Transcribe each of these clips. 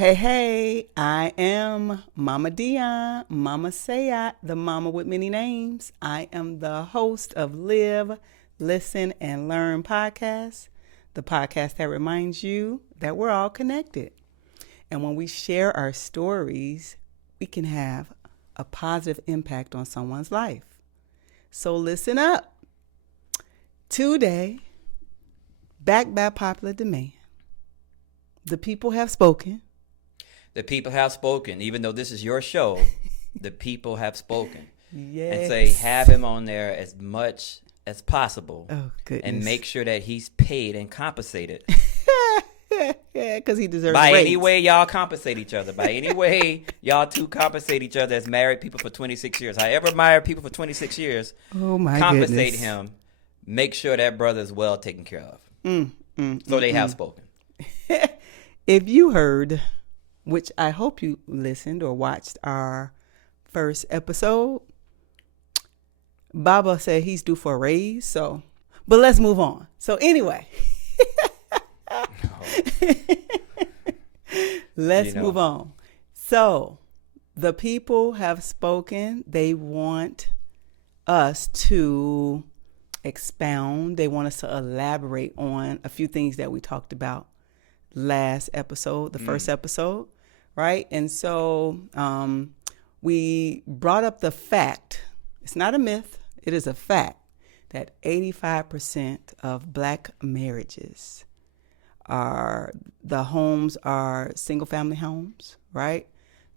Hey, I am Mama Dionne, Mama Sayat, the mama with many names. I am the host of Live, Listen, and Learn podcast, the podcast that reminds you that we're all connected. And when we share our stories, we can have a positive impact on someone's life. So listen up. Today, back by popular demand, the people have spoken. The people have spoken. Even though this is your show, the people have spoken. Yes. And say, have him on there as much as possible. Oh, goodness. And make sure that he's paid and compensated. Yeah, because he deserves By raise. any way y'all compensate each other. By any way y'all two compensate each other as married people for 26 years. However married people for 26 years, Oh, my compensate goodness. him. Make sure that brother is well taken care of. So they have spoken. If you heard, which I hope you listened or watched our first episode, Baba said he's due for a raise. So, but let's move on. So anyway, let's move on. So the people have spoken. They want us to expound. They want us to elaborate on a few things that we talked about last episode, the first episode, right? And so we brought up the fact, it's not a myth, it is a fact, that 85% of Black marriages the homes are single family homes, right?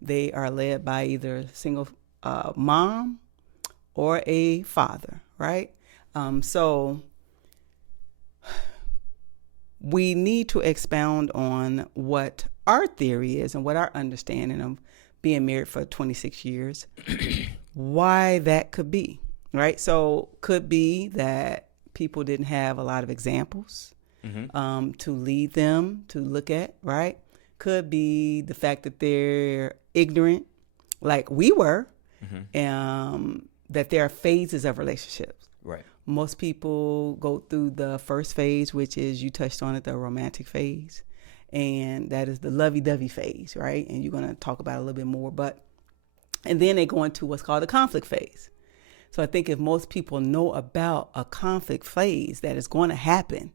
They are led by either a single mom or a father, right? So we need to expound on what our theory is and what our understanding of being married for 26 years, why that could be, right? So could be that people didn't have a lot of examples to lead them to look at, right? Could be the fact that they're ignorant, like we were, that there are phases of relationships. Right. Most people go through the first phase, which is, you touched on it, the romantic phase. And that is the lovey-dovey phase, right? And you're going to talk about it a little bit more. And then they go into what's called the conflict phase. So I think if most people know about a conflict phase that is going to happen,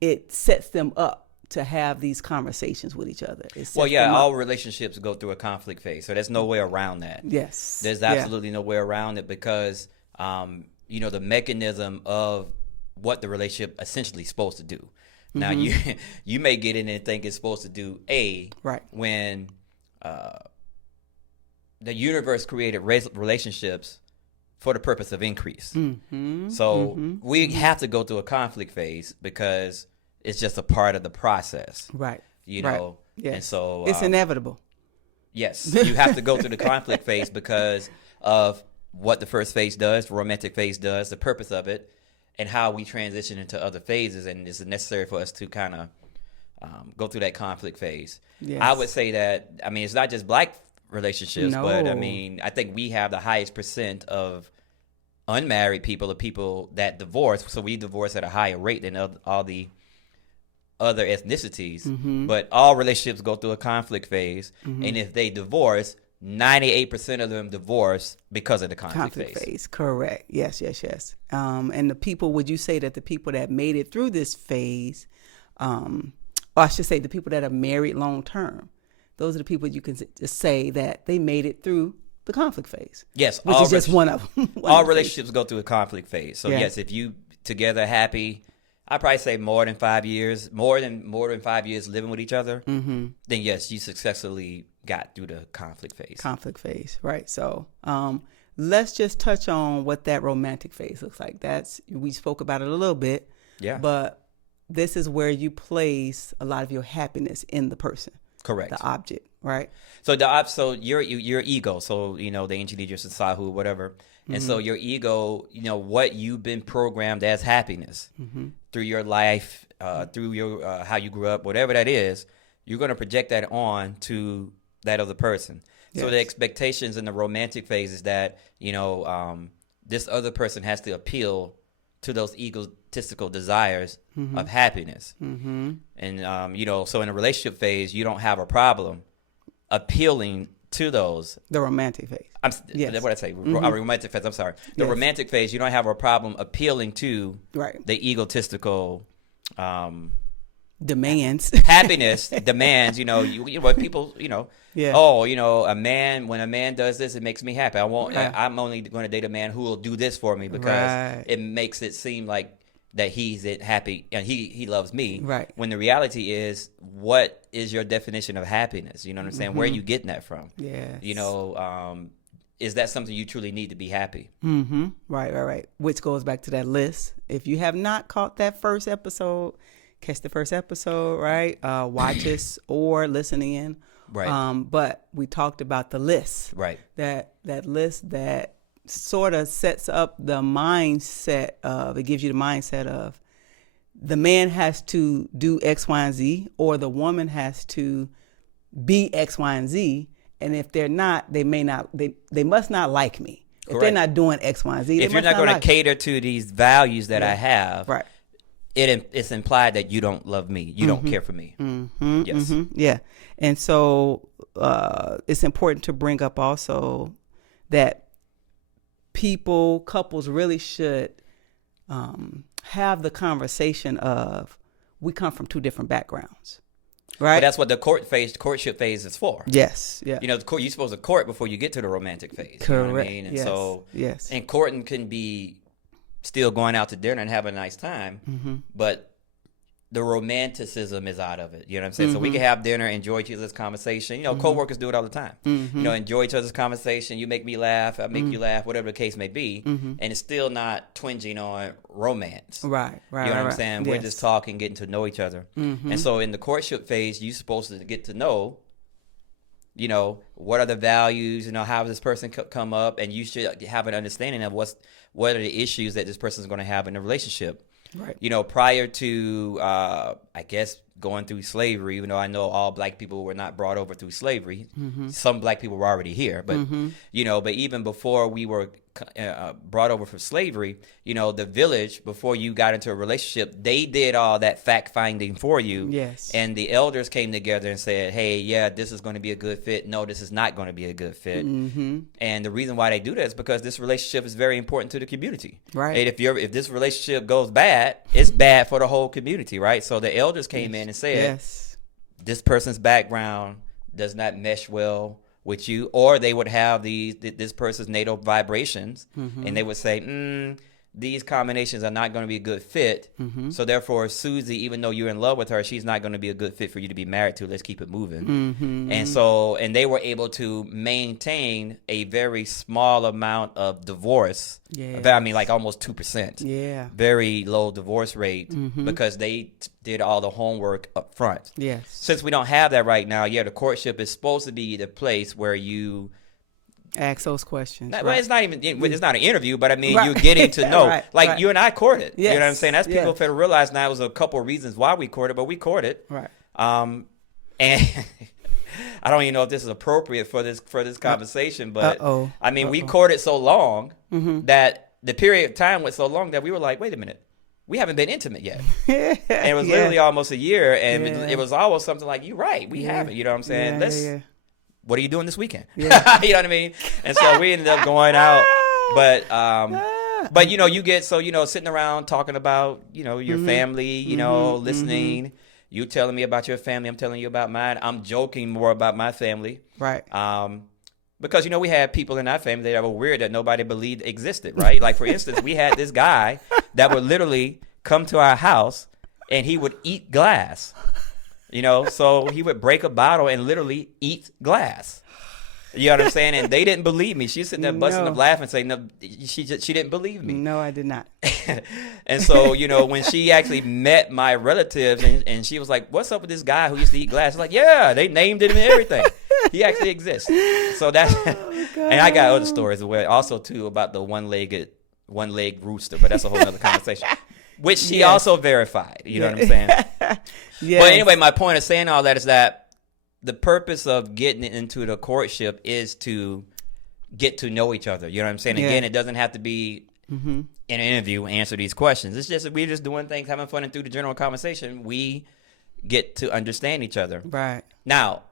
it sets them up to have these conversations with each other. Well, yeah, all relationships go through a conflict phase. So there's no way around that. Yes. There's absolutely no way around it because the mechanism of what the relationship essentially is supposed to do. Now, you may get in and think it's supposed to do A, right, when the universe created relationships for the purpose of increase. We have to go through a conflict phase because it's just a part of the process. Right. You know? Yes. And so it's inevitable. Yes. You have to go through the conflict phase because of what the first phase does, the romantic phase does, the purpose of it, and how we transition into other phases. And it's necessary for us to kind of go through that conflict phase. Yes. I would say that, it's not just Black relationships, No. but I think we have the highest percent of unmarried people, or people that divorce. So we divorce at a higher rate than all the other ethnicities. But all relationships go through a conflict phase. And if they divorce, 98% of them divorce because of the conflict phase. Correct. Yes. And the people, would you say that the people that made it through this phase, or I should say the people that are married long term, those are the people you can just say that they made it through the conflict phase. Yes. Which is just one of them. All relationships go through a conflict phase. So yes, if you together happy, I'd probably say more than 5 years living with each other, then yes, you successfully got through the conflict phase. Conflict phase, right. So let's just touch on what that romantic phase looks like. We spoke about it a little bit. Yeah. But this is where you place a lot of your happiness in the person. Correct. The object, right? So your ego, so they engineered your sahu, whatever. And so your ego, what you've been programmed as happiness through your life, through your how you grew up, whatever that is, you're going to project that on to that other person. Yes. So the expectations in the romantic phase is that, this other person has to appeal to those egotistical desires of happiness. And, so in a relationship phase, you don't have a problem appealing to those. The romantic phase. What did I say? Romantic phase. I'm sorry. The romantic phase, you don't have a problem appealing to the egotistical demands. Happiness demands. What people. A man. When a man does this, it makes me happy. I'm only going to date a man who will do this for me because it makes it seem like that he's happy and he loves me. Right. When the reality is, what is your definition of happiness? You know what I'm saying? Where are you getting that from? Yes. Is that something you truly need to be happy? Right. Which goes back to that list. If you have not caught that first episode, catch the first episode, right? Watch us or listen in. Right. But we talked about the list. Right. That list that sort of sets up the mindset of, it gives you the mindset of the man has to do X, Y, and Z, or the woman has to be X, Y, and Z. And if they're not, they must not like me. Correct. If they're not doing X, Y, and Z, if you're not going to cater to these values that I have, right. It's implied that you don't love me. You don't care for me. Yes. Yeah. And so it's important to bring up also that couples really should have the conversation of, we come from two different backgrounds. Right. But that's what the courtship phase is for. Yes. Yeah. You're supposed to court before you get to the romantic phase. Correct. You know what I mean? And and courting can be still going out to dinner and having a nice time, but the romanticism is out of it. You know what I'm saying? So we can have dinner, enjoy each other's conversation. Co-workers do it all the time. Enjoy each other's conversation. You make me laugh, I make you laugh, whatever the case may be. And it's still not twinging on romance. Right. You know what I'm saying? Yes. We're just talking, getting to know each other. And so in the courtship phase, you're supposed to get to know, what are the values, how does this person come up? And you should have an understanding of what are the issues that this person is going to have in a relationship. Right. Prior to, I guess, going through slavery, even though I know all black people were not brought over through slavery. Some black people were already here. But, but even before we were brought over from slavery, the village, before you got into a relationship, they did all that fact finding for you. Yes. And the elders came together and said, hey, yeah, this is going to be a good fit. No, this is not going to be a good fit. And the reason why they do that is because this relationship is very important to the community. Right. And if this relationship goes bad, it's bad for the whole community, right? So the elders came in and said, this person's background does not mesh well with you, or they would have this person's natal vibrations, and they would say, these combinations are not going to be a good fit. So therefore, Susie, even though you're in love with her, she's not going to be a good fit for you to be married to. Let's keep it moving. And they were able to maintain a very small amount of divorce. I mean, like almost 2%. Yeah. Very low divorce rate because they did all the homework up front. Yes. Since we don't have that right now, the courtship is supposed to be the place where you ask those questions. Well, it's not even. It's not an interview, but I mean, you're getting to know. You and I courted. Yes. You know what I'm saying? That's people fail to realize now. There's a couple of reasons why we courted, but we courted. Right. And I don't even know if this is appropriate for this conversation, but I mean, we courted so long that the period of time went so long that we were like, wait a minute. We haven't been intimate yet. And it was literally almost a year, and it was always something like, you're right, we haven't. You know what I'm saying? What are you doing this weekend? Yeah. You know what I mean? And so we ended up going out. But you get, sitting around talking about, your family, listening. You telling me about your family. I'm telling you about mine. I'm joking more about my family. Right. Because, we had people in our family that were weird that nobody believed existed, right? Like, for instance, we had this guy that would literally come to our house and he would eat glass. So he would break a bottle and literally eat glass. You know what I'm saying? And they didn't believe me. She's sitting there busting up laughing, saying, "No, she didn't believe me." No, I did not. And so, when she actually met my relatives, and she was like, "What's up with this guy who used to eat glass?" I'm like, "Yeah, they named him and everything. He actually exists." So that's, and I got other stories also too about the one-legged rooster, but that's a whole other conversation. Which she also verified. You know what I'm saying? Yes. But anyway, my point of saying all that is that the purpose of getting into the courtship is to get to know each other. You know what I'm saying? Again, it doesn't have to be in an interview answer these questions. It's just we're just doing things, having fun, and through the general conversation, we get to understand each other. Right. Now,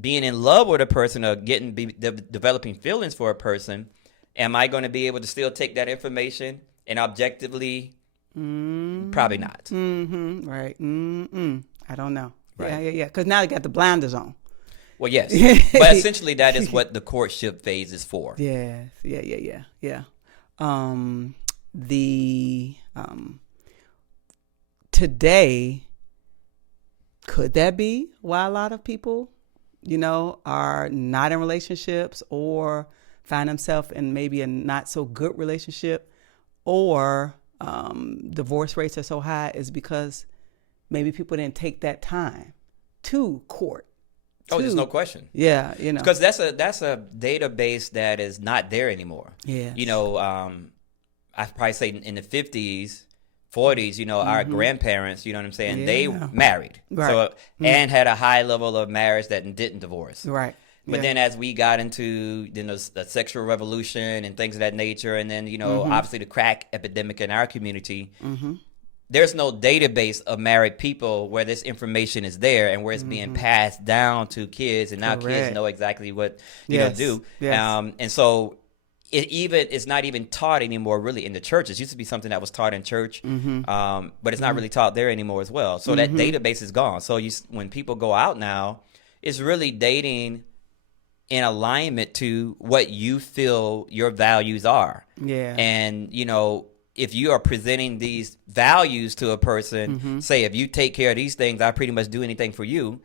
being in love with a person or developing feelings for a person, am I going to be able to still take that information and objectively? Probably not. Right. I don't know. Right. Yeah. Because now they got the blinders on. Well, yes. But essentially, that is what the courtship phase is for. Yes. Yeah. Today, could that be why a lot of people, are not in relationships or find themselves in maybe a not so good relationship, or divorce rates are so high, is because maybe people didn't take that time to court. Oh, there's no question. Yeah, because that's a database that is not there anymore. Yeah, I'd probably say in the 50s, 40s, our grandparents, you know what I'm saying, they married, right. So and had a high level of marriage that didn't divorce, right. But then as we got into the sexual revolution and things of that nature, and then obviously the crack epidemic in our community. There's no database of married people where this information is there and where it's being passed down to kids, and now kids know exactly what do. Yes. And so it's not even taught anymore really in the church. It used to be something that was taught in church, but it's not really taught there anymore as well. So that database is gone. So when people go out now, it's really dating in alignment to what you feel your values are. Yeah. And if you are presenting these values to a person, say if you take care of these things, I pretty much do anything for you.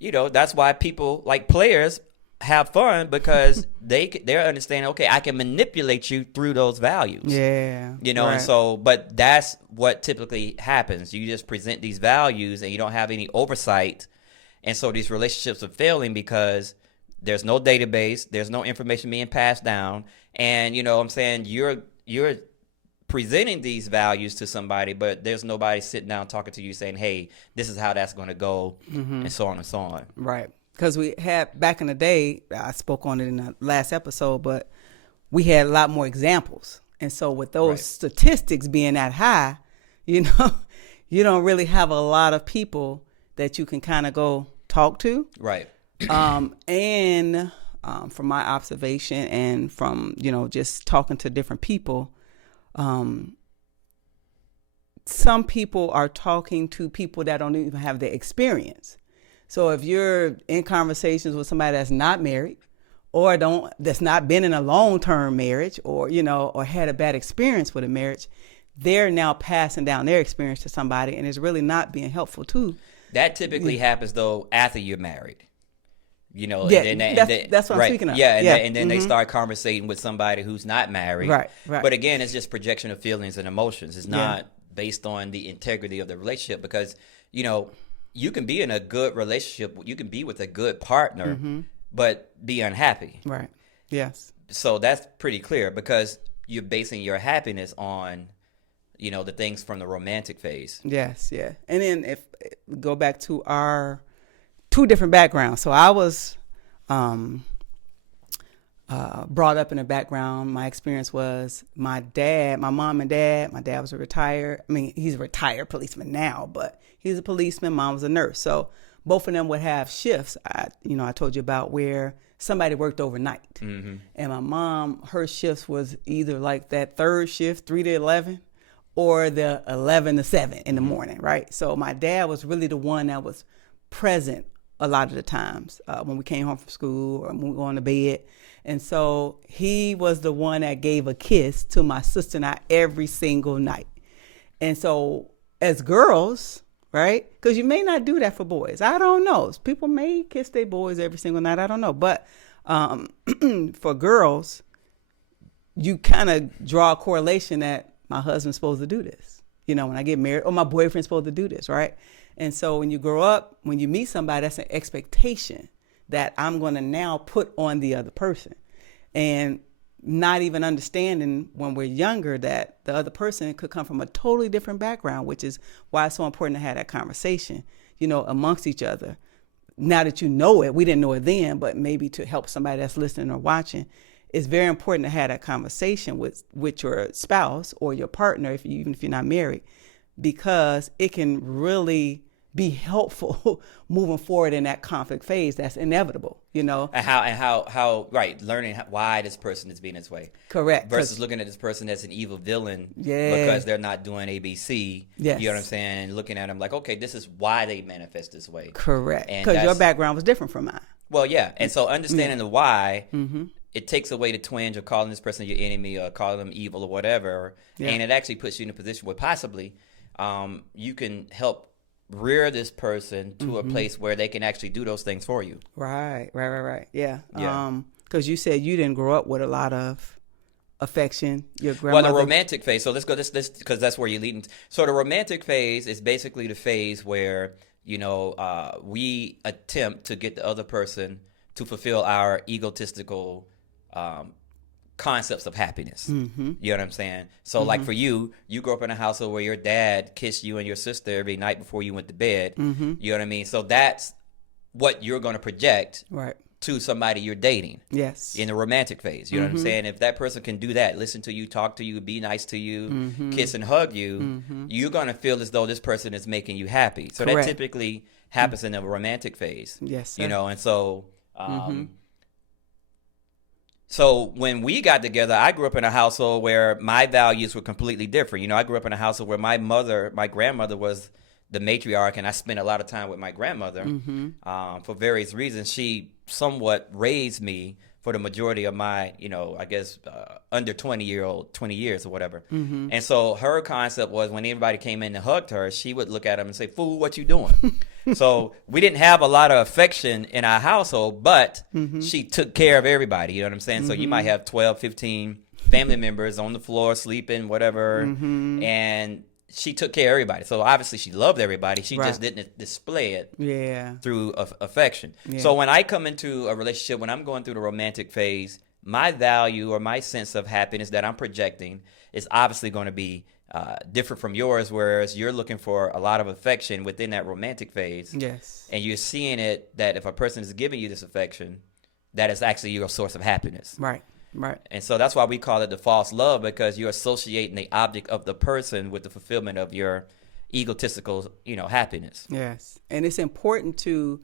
That's why people like players have fun, because they're understanding, okay, I can manipulate you through those values. Yeah. Right. And so, but that's what typically happens. You just present these values and you don't have any oversight. And so these relationships are failing because there's no database, there's no information being passed down. And I'm saying you're presenting these values to somebody, but there's nobody sitting down talking to you saying, hey, this is how that's going to go, and so on and so on. Right. Because we had, back in the day, I spoke on it in the last episode, but we had a lot more examples. And so with those statistics being that high, you don't really have a lot of people that you can kind of go talk to. Right. And from my observation and from, just talking to different people, some people are talking to people that don't even have the experience. So if you're in conversations with somebody that's not married, or that's not been in a long-term marriage, or or had a bad experience with a marriage, they're now passing down their experience to somebody, and it's really not being helpful too. That typically happens though after you're married. That's what I'm speaking of. And then they start conversating with somebody who's not married. Right. But again, it's just projection of feelings and emotions. It's not based on the integrity of the relationship, because, you can be in a good relationship, you can be with a good partner, but be unhappy. Right. Yes. So that's pretty clear, because you're basing your happiness on, the things from the romantic phase. Yes. Yeah. And then if go back to our two different backgrounds. So I was brought up in a background. My experience was my mom and dad. My dad was he's a retired policeman now, but he's a policeman. Mom was a nurse. So both of them would have shifts. I told you about where somebody worked overnight. And my mom, her shifts was either like that third shift, 3 to 11, or the 11 to 7 in the morning, right? So my dad was really the one that was present a lot of the times when we came home from school or when we were going to bed. And so he was the one that gave a kiss to my sister and I every single night. And so as girls, right, because you may not do that for boys. I don't know. People may kiss their boys every single night. I don't know. But for girls, you kind of draw a correlation that my husband's supposed to do this. When I get married, or my boyfriend's supposed to do this, right? And so when you grow up, when you meet somebody, that's an expectation that I'm going to now put on the other person. And not even understanding when we're younger that the other person could come from a totally different background, which is why it's so important to have that conversation, amongst each other. Now that you know it, we didn't know it then, but maybe to help somebody that's listening or watching, it's very important to have that conversation with your spouse or your partner, even if you're not married, because it can really be helpful moving forward in that conflict phase that's inevitable, And how right, learning why this person is being this way. Correct. Versus looking at this person as an evil villain Yeah. because they're not doing ABC. Yes. You know what I'm saying? And looking at them like, okay, this is why they manifest this way. Correct. And Because your background was different from mine. Well, yeah. And so understanding the why, it takes away the twinge of calling this person your enemy or calling them evil or whatever. Yeah. And it actually puts you in a position where possibly you can help rear this person to a place where they can actually do those things for you. Right. Yeah. Because you said you didn't grow up with a lot of affection. Your grandmother. Well, the romantic phase. So let's go this because that's where you're leading. So the romantic phase is basically the phase where we attempt to get the other person to fulfill our egotistical concepts of happiness. You know what I'm saying? So like for you grew up in a household where your dad kissed you and your sister every night before you went to bed. You know what I mean? So that's what you're going to project to somebody you're dating. Yes. In the romantic phase. You know what I'm saying? If that person can do that, listen to you, talk to you, be nice to you, kiss and hug you, you're going to feel as though this person is making you happy. So that typically happens in the romantic phase. Yes, sir. And so so when we got together, I grew up in a household where my values were completely different. I grew up in a household where my grandmother was the matriarch, and I spent a lot of time with my grandmother for various reasons. She somewhat raised me for the majority of my, under 20 years or whatever. And so her concept was when anybody came in and hugged her, she would look at them and say, "Fool, what you doing?" So we didn't have a lot of affection in our household, but she took care of everybody. You know what I'm saying? So you might have 12, 15 family members on the floor sleeping, whatever. And she took care of everybody. So obviously she loved everybody. She just didn't display it through affection. Yeah. So when I come into a relationship, when I'm going through the romantic phase, my value or my sense of happiness that I'm projecting is obviously going to be different from yours, whereas you're looking for a lot of affection within that romantic phase. Yes. And you're seeing it that if a person is giving you this affection, that is actually your source of happiness. Right. And so that's why we call it the false love, because you're associating the object of the person with the fulfillment of your egotistical, happiness. Yes. And it's important to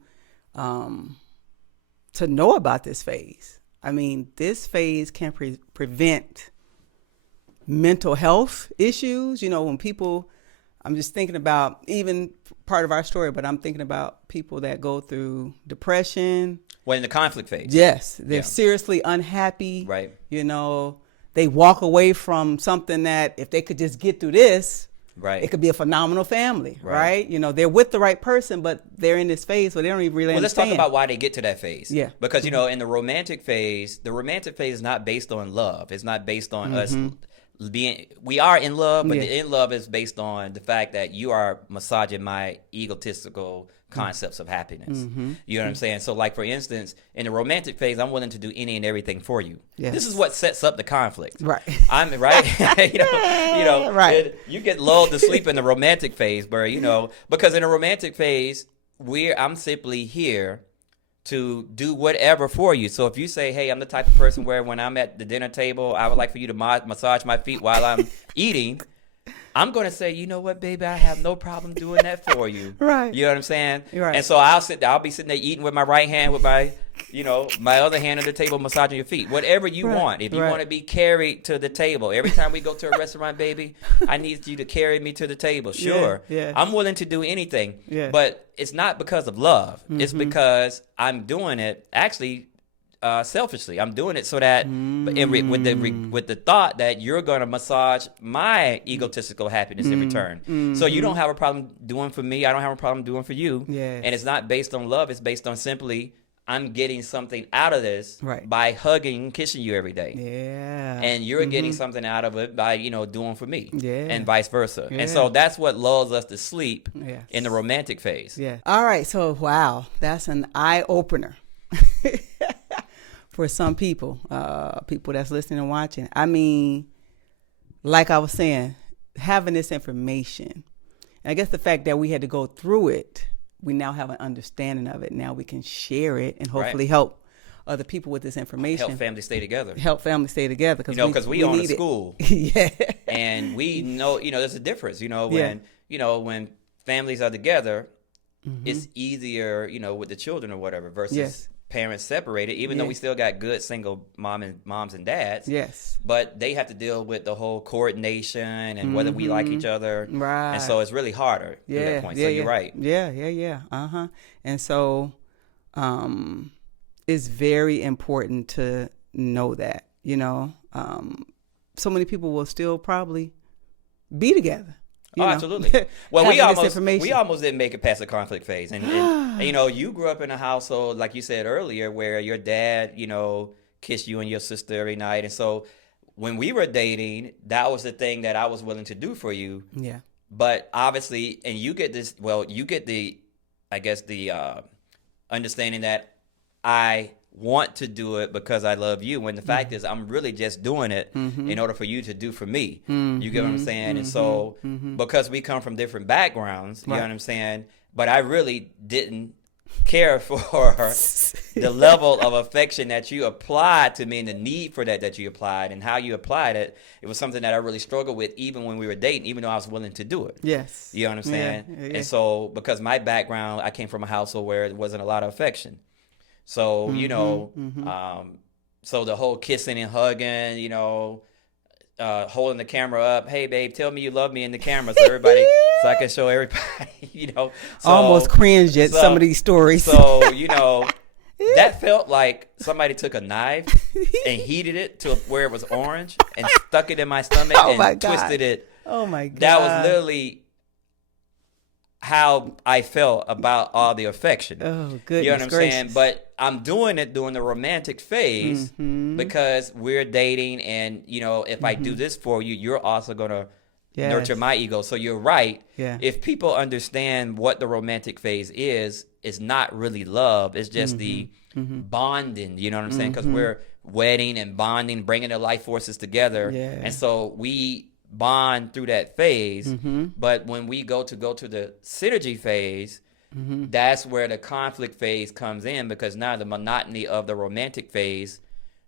know about this phase. I mean, this phase can prevent mental health issues. When people, I'm just thinking about even part of our story, but I'm thinking about people that go through depression. Well, in the conflict phase. Yes. They're seriously unhappy. Right. They walk away from something that if they could just get through this, right, it could be a phenomenal family, right? They're with the right person, but they're in this phase where they don't even really understand. Let's talk about why they get to that phase. Yeah. Because, in the romantic phase is not based on love. It's not based on us we are in love, but the in love is based on the fact that you are massaging my egotistical concepts of happiness. You know what I'm saying? So like, for instance, in the romantic phase, I'm willing to do any and everything for you. Yes. This is what sets up the conflict. Right. I'm right. Right. You get lulled to sleep in the romantic phase, where, because in the romantic phase, I'm simply here to do whatever for you. So if you say, hey, I'm the type of person where when I'm at the dinner table, I would like for you to massage my feet while I'm eating, I'm going to say, you know what, baby, I have no problem doing that for you. Right. You know what I'm saying? Right. And so I'll be sitting there eating with my right hand, with my, my other hand on the table, massaging your feet. Whatever you want. If you want to be carried to the table. Every time we go to a restaurant, baby, I need you to carry me to the table. Sure. Yeah. I'm willing to do anything. Yeah. But it's not because of love. It's because I'm doing it actually selfishly. I'm doing it so that with the thought that you're going to massage my egotistical happiness in return. So you don't have a problem doing for me. I don't have a problem doing for you. Yes. And it's not based on love. It's based on simply I'm getting something out of this by hugging and kissing you every day. Yeah. And you're getting something out of it by, doing for me. Yeah. And vice versa. Yeah. And so that's what lulls us to sleep Yes. in the romantic phase. Yeah. All right. So, wow, that's an eye opener for some people, people that's listening and watching. I mean, like I was saying, having this information, and I guess the fact that we had to go through it, we now have an understanding of it. Now we can share it and hopefully help other people with this information. Help families stay together. Help families stay together. Because we own a school. Yeah. And we know, there's a difference, when families are together, it's easier, with the children or whatever versus parents separated, even though we still got good single moms and dads. Yes. But they have to deal with the whole coordination and whether we like each other. Right. And so it's really harder at that point. So you're right. Yeah. And so it's very important to know that, so many people will still probably be together. Absolutely. Well, we almost didn't make it past the conflict phase. And you grew up in a household, like you said earlier, where your dad, kissed you and your sister every night. And so when we were dating, that was the thing that I was willing to do for you. Yeah. But obviously, and you get the understanding that I want to do it because I love you, when the fact is I'm really just doing it in order for you to do for me. You get what I'm saying? And so because we come from different backgrounds, you know what I'm saying? But I really didn't care for the level of affection that you applied to me and the need for that you applied and how you applied it. It was something that I really struggled with even when we were dating, even though I was willing to do it. Yes. You know what I'm saying? Yeah. And so because my background, I came from a household where there wasn't a lot of affection. So, so the whole kissing and hugging, holding the camera up. Hey, babe, tell me you love me in the camera so I can show everybody, So, almost cringed at some of these stories. So, that felt like somebody took a knife and heated it to where it was orange and stuck it in my stomach and twisted it. Oh, my God. That was literally how I felt about all the affection. Oh, goodness. You know what I'm saying? But I'm doing it during the romantic phase because we're dating, and if I do this for you, you're also gonna nurture my ego. So you're right. Yeah. If people understand what the romantic phase is, it's not really love. It's just the bonding. You know what I'm saying? Because we're wedding and bonding, bringing the life forces together, and so we bond through that phase. But when we go to the synergy phase, that's where the conflict phase comes in, because now the monotony of the romantic phase,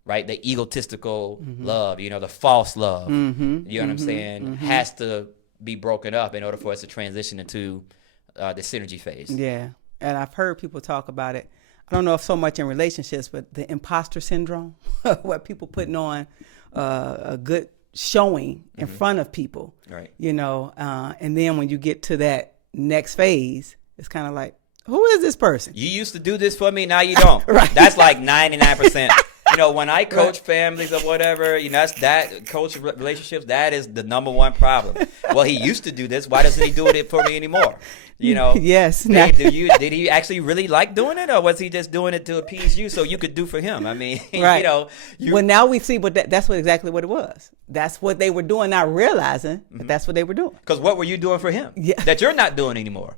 right, the egotistical love, the false love, you know what I'm saying, has to be broken up in order for us to transition into the synergy phase. Yeah. And I've heard people talk about it. I don't know if so much in relationships, but the imposter syndrome, where people putting on a good showing in front of people, right? And then when you get to that next phase, it's kind of like, who is this person? You used to do this for me, now you don't. Right. That's like 99%. When I coach families or whatever, that coach relationships, that is the number one problem. Well, he used to do this. Why doesn't he do it for me anymore? Yes. Hey, did he actually really like doing it, or was he just doing it to appease you so you could do for him? I mean, right. Well, now we see, but that's exactly what it was. That's what they were doing, not realizing that that's what they were doing. Because what were you doing for him that you're not doing anymore?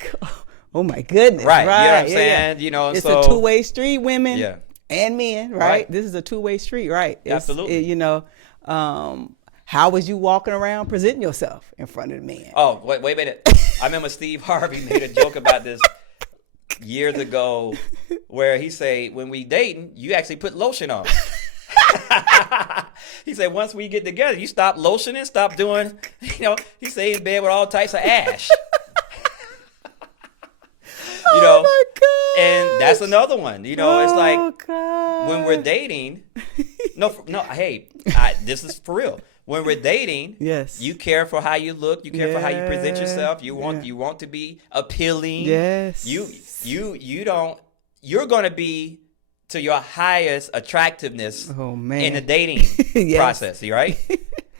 Oh my goodness! Right. You know what I'm saying? It's a two-way street, women. Yeah. And men, right? This is a two-way street, right? Absolutely. How was you walking around presenting yourself in front of the man? Oh, wait a minute. I remember Steve Harvey made a joke about this years ago, where he say, when we dating, you actually put lotion on. He said, once we get together, you stop lotioning, stop doing, he say he's in bed with all types of ash. Oh my God. And that's another one. It's like, God. when we're dating, hey, this is for real. When we're dating, yes, you care for how you look, you care for how you present yourself. You want to be appealing. Yes. You're going to be to your highest attractiveness in the dating process, right?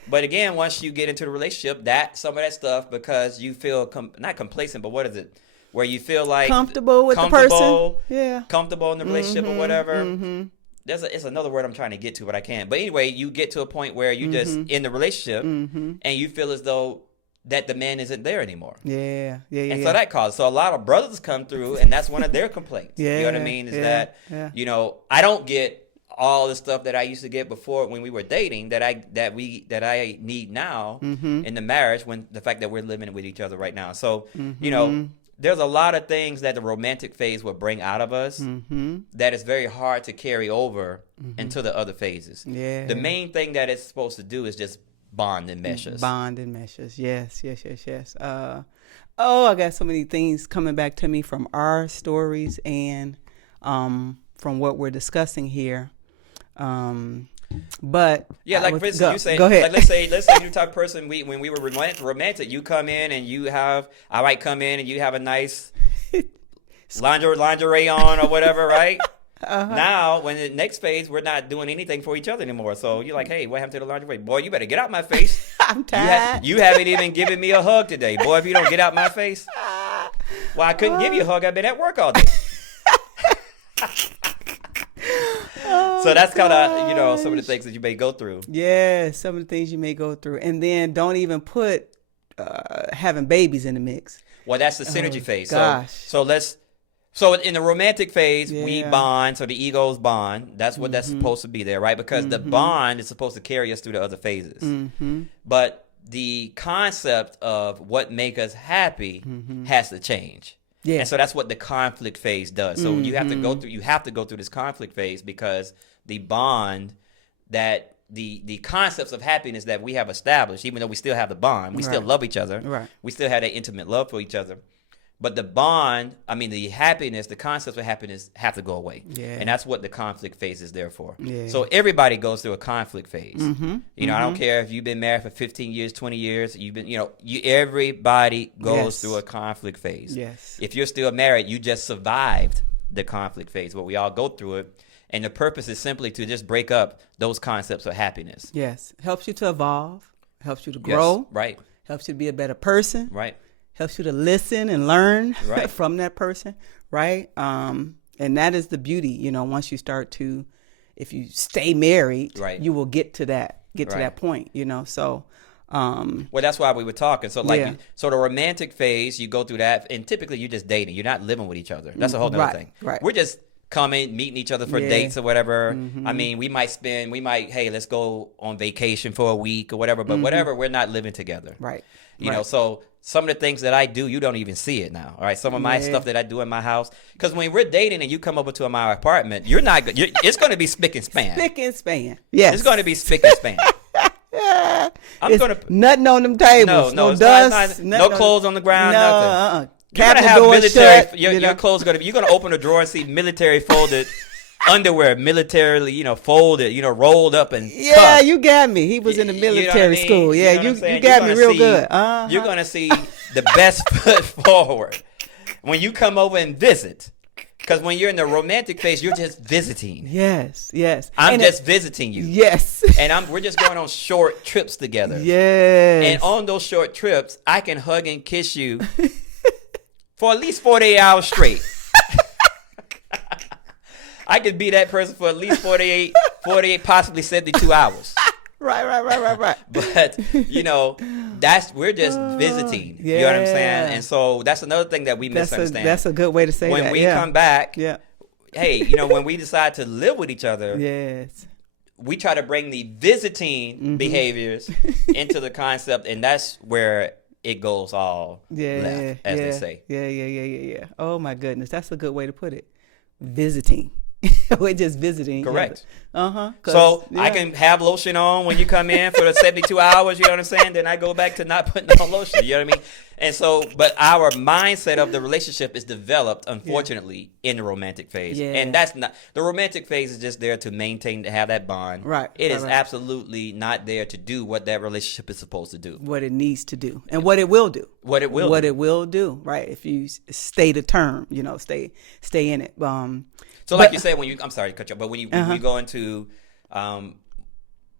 But again, once you get into the relationship, some of that stuff, because you feel not complacent, but what is it? Where you feel like comfortable with the person, comfortable in the relationship or whatever. It's another word I'm trying to get to, but I can't. But anyway, you get to a point where you just in the relationship, and you feel as though that the man isn't there anymore. Yeah. And so that causes. So a lot of brothers come through, and that's one of their complaints. You know what I mean? Is that I don't get all the stuff that I used to get before when we were dating that I need now in the marriage, when the fact that we're living with each other right now. So there's a lot of things that the romantic phase will bring out of us that is very hard to carry over into the other phases. Yeah. The main thing that it's supposed to do is just bond and mesh us. Bond and meshes. Yes. I got so many things coming back to me from our stories and from what we're discussing here. But yeah, like for instance, you say, go ahead. Like, let's say you're the type of person when we were romantic, you come in and I might come in and you have a nice lingerie on or whatever, right? Now, when the next phase, we're not doing anything for each other anymore. So you're like, hey, what happened to the lingerie? Boy, you better get out my face. I'm tired. You haven't even given me a hug today. Boy, if you don't get out my face. Well, I couldn't give you a hug. I've been at work all day. So that's kind of, some of the things that you may go through. Yeah, some of the things you may go through. And then don't even put having babies in the mix. Well, that's the synergy phase. Gosh. So in the romantic phase, we bond. So the egos bond. That's what that's supposed to be there, right? Because the bond is supposed to carry us through the other phases. But the concept of what make us happy has to change. Yeah. And so that's what the conflict phase does. So you have to go through this conflict phase because the bond that the concepts of happiness that we have established, even though we still have the bond, we still love each other. Right. We still have that intimate love for each other. But the bond, the happiness, the concepts of happiness have to go away. Yeah. And that's what the conflict phase is there for. Yeah. So everybody goes through a conflict phase. I don't care if you've been married for 15 years, 20 years, everybody goes through a conflict phase. Yes. If you're still married, you just survived the conflict phase, but we all go through it. And the purpose is simply to just break up those concepts of happiness. Yes. Helps you to evolve, helps you to grow. Yes. Right. Helps you to be a better person. Right. Helps you to listen and learn from that person, right? And that is the beauty, once you start to, if you stay married, you will get to that point, So, well, that's why we were talking. So, so the romantic phase, you go through that, and typically you're just dating. You're not living with each other. That's a whole other thing. Right. We're just meeting each other for dates or whatever. We might hey, let's go on vacation for a week or whatever. But whatever, we're not living together. Right. So some of the things that I do, you don't even see it now. All right. Some of my stuff that I do in my house, because when we're dating and you come over to my apartment, it's going to be spick and span. Spick and span. Yes. It's going to be spick and span. Nothing on them tables. No dust. No clothes on the ground. Nothing. You're gonna have military. Your clothes you're gonna open the drawer and see military folded underwear, militarily, folded, rolled up and cuffed. You got me. He was in the military school. Yeah, you got me real good. You're gonna see the best foot forward when you come over and visit. Because when you're in the romantic phase, you're just visiting. Yes. I'm just visiting you. Yes. And we're just going on short trips together. Yes. And on those short trips, I can hug and kiss you for at least 48 hours straight. I could be that person for at least 48, possibly 72 hours. Right. But, we're just visiting. You know what I'm saying? And so that's another thing that we misunderstand. That's a good way to say when that. When we come back, hey, when we decide to live with each other, we try to bring the visiting behaviors into the concept, and that's where it goes all left, as they say. Yeah. Oh, my goodness. That's a good way to put it. Visiting. We're just visiting. Correct. So I can have lotion on when you come in for the 72 hours, you know what I'm saying? Then I go back to not putting on lotion, you know what I mean? And so, but our mindset of the relationship is developed, unfortunately, in the romantic phase. Yeah. And that's not, the romantic phase is just there to maintain, to have that bond. Right. It is absolutely not there to do what that relationship is supposed to do. What it needs to do. And what it will do. It will do, right? If you stay the term, stay in it. So like you said, I'm sorry to cut you off, but when you go into,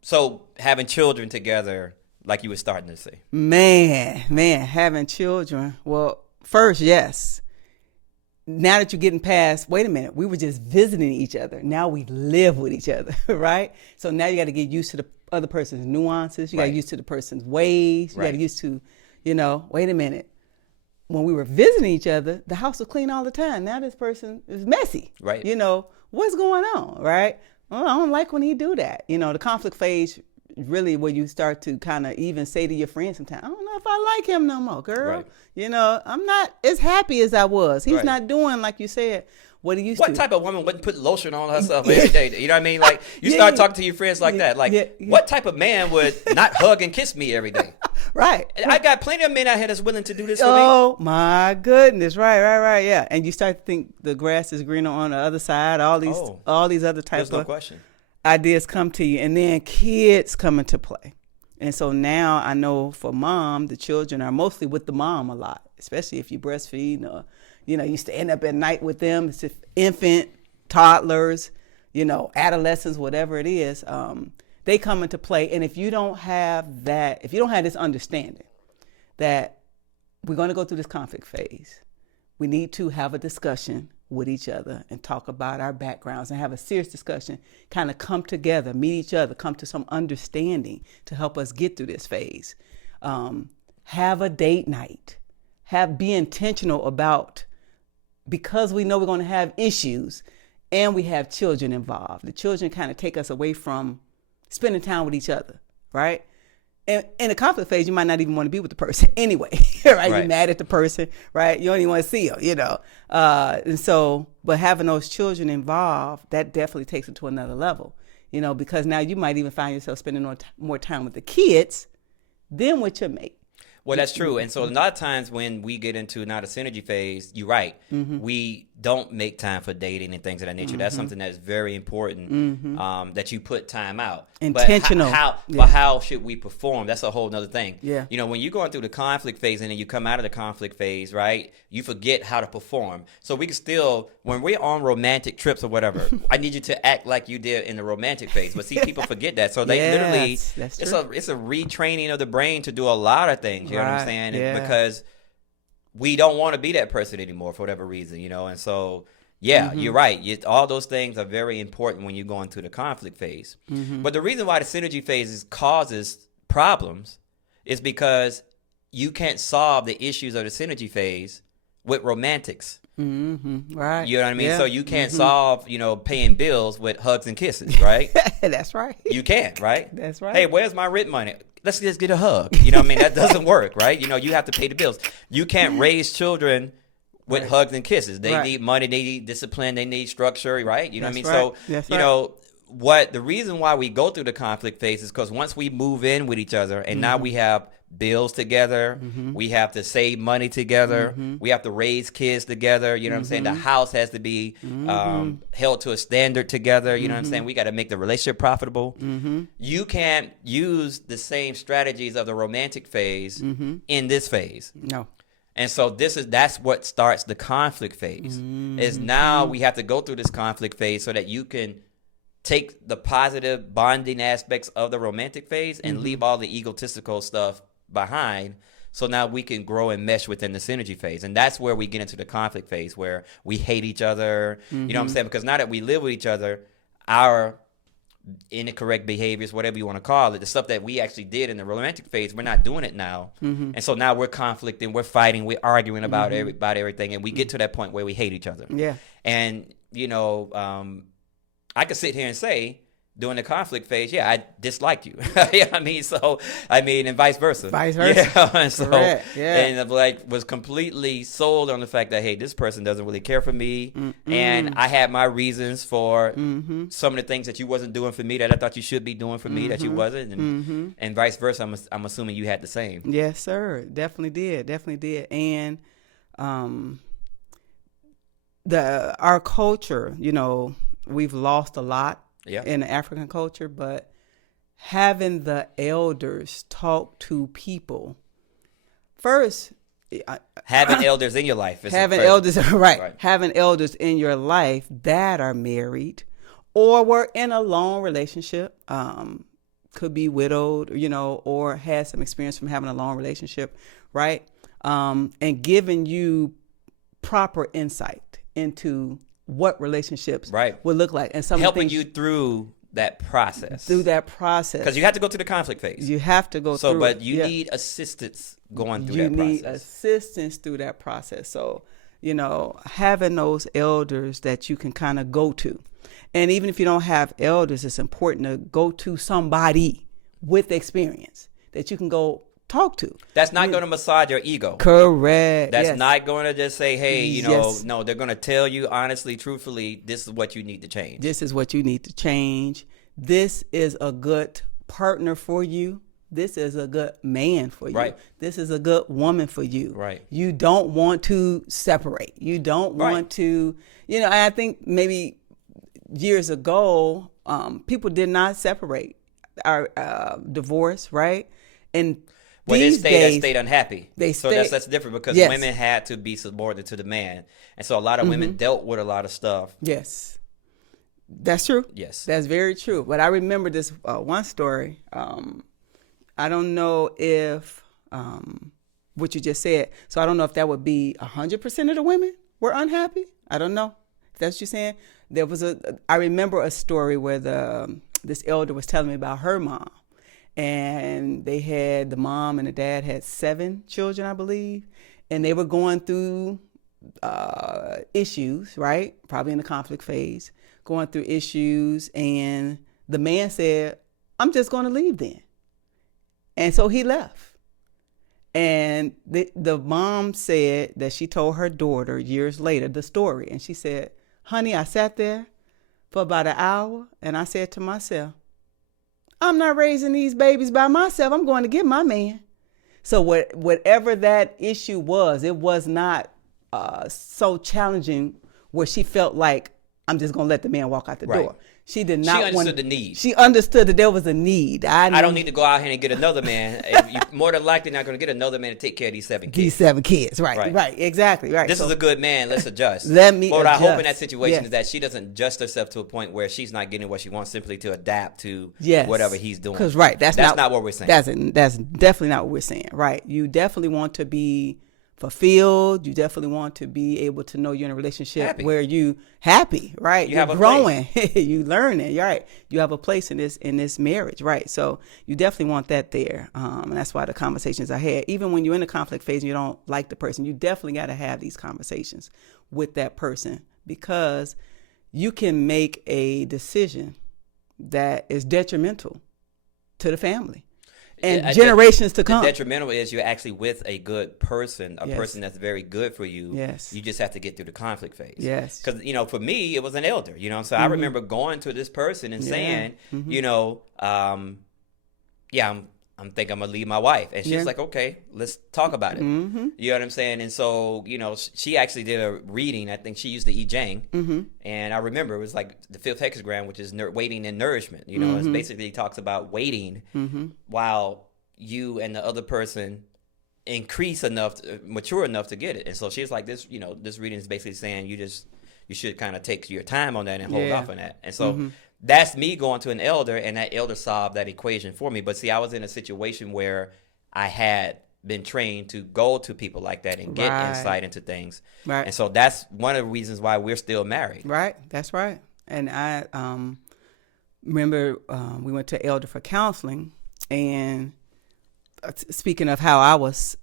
so having children together, like you were starting to say. Man, having children. Well, first, yes. Now that you're getting past, wait a minute, we were just visiting each other. Now we live with each other, right? So now you got to get used to the other person's nuances. You got to get used to the person's ways. You got to get used to, wait a minute. When we were visiting each other, the house was clean all the time. Now this person is messy. Right. What's going on, right? Well, I don't like when he do that. The conflict phase really where you start to kind of even say to your friends sometimes, I don't know if I like him no more, girl. Right. I'm not as happy as I was. He's not doing, like you said, what he used to. What type of woman wouldn't put lotion on herself every day? You know what I mean? Like, you start talking to your friends like that. Like, what type of man would not hug and kiss me every day? Right. I got plenty of men out here that's willing to do this for me. Oh, my goodness. Right. Yeah. And you start to think the grass is greener on the other side. All these other types of ideas come to you. And then kids come into play. And so now I know for mom, the children are mostly with the mom a lot, especially if you breastfeed or, you stand up at night with them. It's infant, toddlers, adolescents, whatever it is. They come into play. And if you don't have this understanding that we're going to go through this conflict phase, we need to have a discussion with each other and talk about our backgrounds and have a serious discussion, kind of come together, meet each other, come to some understanding to help us get through this phase. Have a date night. Be intentional about, because we know we're going to have issues and we have children involved. The children kind of take us away from spending time with each other, right? And in a conflict phase, you might not even want to be with the person anyway, right? You're mad at the person, right? You don't even want to see them, And so, but having those children involved, that definitely takes it to another level, because now you might even find yourself spending more time with the kids than with your mate. Well, that's true. And so a lot of times when we get into not a synergy phase, you're right. Mm-hmm. We don't make time for dating and things of that nature. Mm-hmm. That's something that's very important, that you put time out. Intentional. But how should we perform? That's a whole nother thing. Yeah. When you're going through the conflict phase and then you come out of the conflict phase, right, you forget how to perform. So we can still, when we're on romantic trips or whatever, I need you to act like you did in the romantic phase. But see, people forget that. So they literally, it's a retraining of the brain to do a lot of things. You know what I'm saying? Yeah. Because we don't want to be that person anymore for whatever reason, And so, you're right. All those things are very important when you go into the conflict phase. Mm-hmm. But the reason why the synergy phase causes problems is because you can't solve the issues of the synergy phase with romantics. Mm-hmm. Right. You know what I mean? Yeah. So you can't solve, paying bills with hugs and kisses, right? That's right. You can't, right? That's right. Hey, where's my rent money? Let's just get a hug. You know what I mean? That doesn't work, right? You have to pay the bills. You can't raise children with hugs and kisses. They need money, they need discipline, they need structure, right? You know what I mean? Right. So, the reason why we go through the conflict phase is because once we move in with each other and now we have bills together, we have to save money together, we have to raise kids together, you know what I'm saying? The house has to be held to a standard together, you know what I'm saying? We got to make the relationship profitable. You can't use the same strategies of the romantic phase in this phase. No. And so that's what starts the conflict phase. Is now we have to go through this conflict phase so that you can take the positive bonding aspects of the romantic phase and leave all the egotistical stuff behind. So now we can grow and mesh within the synergy phase. And that's where we get into the conflict phase where we hate each other. You know what I'm saying? Because now that we live with each other, our incorrect behaviors, whatever you want to call it, the stuff that we actually did in the romantic phase, we're not doing it now. And so now we're conflicting, we're fighting, we're arguing about everything. And we get to that point where we hate each other. Yeah. And, I could sit here and say during the conflict phase, I disliked you. And vice versa. Yeah. And so, and was completely sold on the fact that, hey, this person doesn't really care for me. And I had my reasons for some of the things that you wasn't doing for me that I thought you should be doing for me that you wasn't. And vice versa. I'm assuming you had the same. Yes, sir. Definitely did. And our culture, we've lost a lot in the African culture, but having the elders talk to people first. Having elders in your life. Having elders in your life that are married or were in a long relationship, could be widowed, or had some experience from having a long relationship, right? And giving you proper insight into what relationships would look like, and some helping you through that process. Because you have to go through the conflict phase. You have to go through. But you need assistance going through that process. You need assistance through that process. So, having those elders that you can kind of go to, and even if you don't have elders, it's important to go to somebody with experience that you can go talk to. That's not going to massage your ego. Correct. That's not going to just say, hey, Yes. no, they're going to tell you honestly, truthfully, this is what you need to change. This is what you need to change. This is a good partner for you. This is a good man for you. Right. This is a good woman for you. Right. You don't want to separate. You don't want to, I think maybe years ago, people did not separate or divorce, right? And well, these they days, stayed unhappy. So that's different because Yes. women had to be subordinate to the man. And so a lot of women dealt with a lot of stuff. Yes. That's true. Yes. That's very true. But I remember this one story. I don't know if what you just said. So I don't know if that would be 100% of the women were unhappy. I don't know. If that's what you're saying. I remember a story where this elder was telling me about her mom. And the mom and the dad had 7 children, I believe. And they were going through issues, right? Probably in the conflict phase, going through issues. And the man said, I'm just going to leave then. And so he left. And the mom said that she told her daughter years later the story. And she said, honey, I sat there for about an hour and I said to myself, I'm not raising these babies by myself. I'm going to get my man. So whatever that issue was, it was not so challenging where she felt like, I'm just going to let the man walk out the door. She did not. She understood the need. She understood that there was a need. I don't need to go out here and get another man. You're more than likely not going to get another man to take care of these 7 kids. These 7 kids, right, exactly, right. This is a good man. Let's adjust. Let me But what I adjust. hope in that situation Yes. is that she doesn't adjust herself to a point where she's not getting what she wants simply to adapt to whatever he's doing. Because that's not what we're saying. That's definitely not what we're saying, right? You definitely want to be fulfilled. You definitely want to be able to know you're in a relationship where you happy, right? You're growing, you learning, right? You have a place in this marriage, right? So you definitely want that there, and that's why the conversations I had, even when you're in the conflict phase and you don't like the person, you definitely got to have these conversations with that person because you can make a decision that is detrimental to the family. And generations to come. The detrimental is you're actually with a good person, a person that's very good for you. Yes. You just have to get through the conflict phase. Yes. Because, for me, it was an elder, so I remember going to this person and saying, I'm thinking I'm going to leave my wife. And she's like, okay, let's talk about it. Mm-hmm. You know what I'm saying? And so, she actually did a reading. I think she used the I Ching. Mm-hmm. And I remember it was like the 5th hexagram, which is waiting and nourishment. It basically talks about waiting while you and the other person increase enough, mature enough to get it. And so she's like, this reading is basically saying you should kind of take your time on that and hold off on that. And so that's me going to an elder, and that elder solved that equation for me. But see, I was in a situation where I had been trained to go to people like that and get insight into things. Right. And so that's one of the reasons why we're still married. Right. That's right. And I remember we went to elder for counseling, and speaking of how I was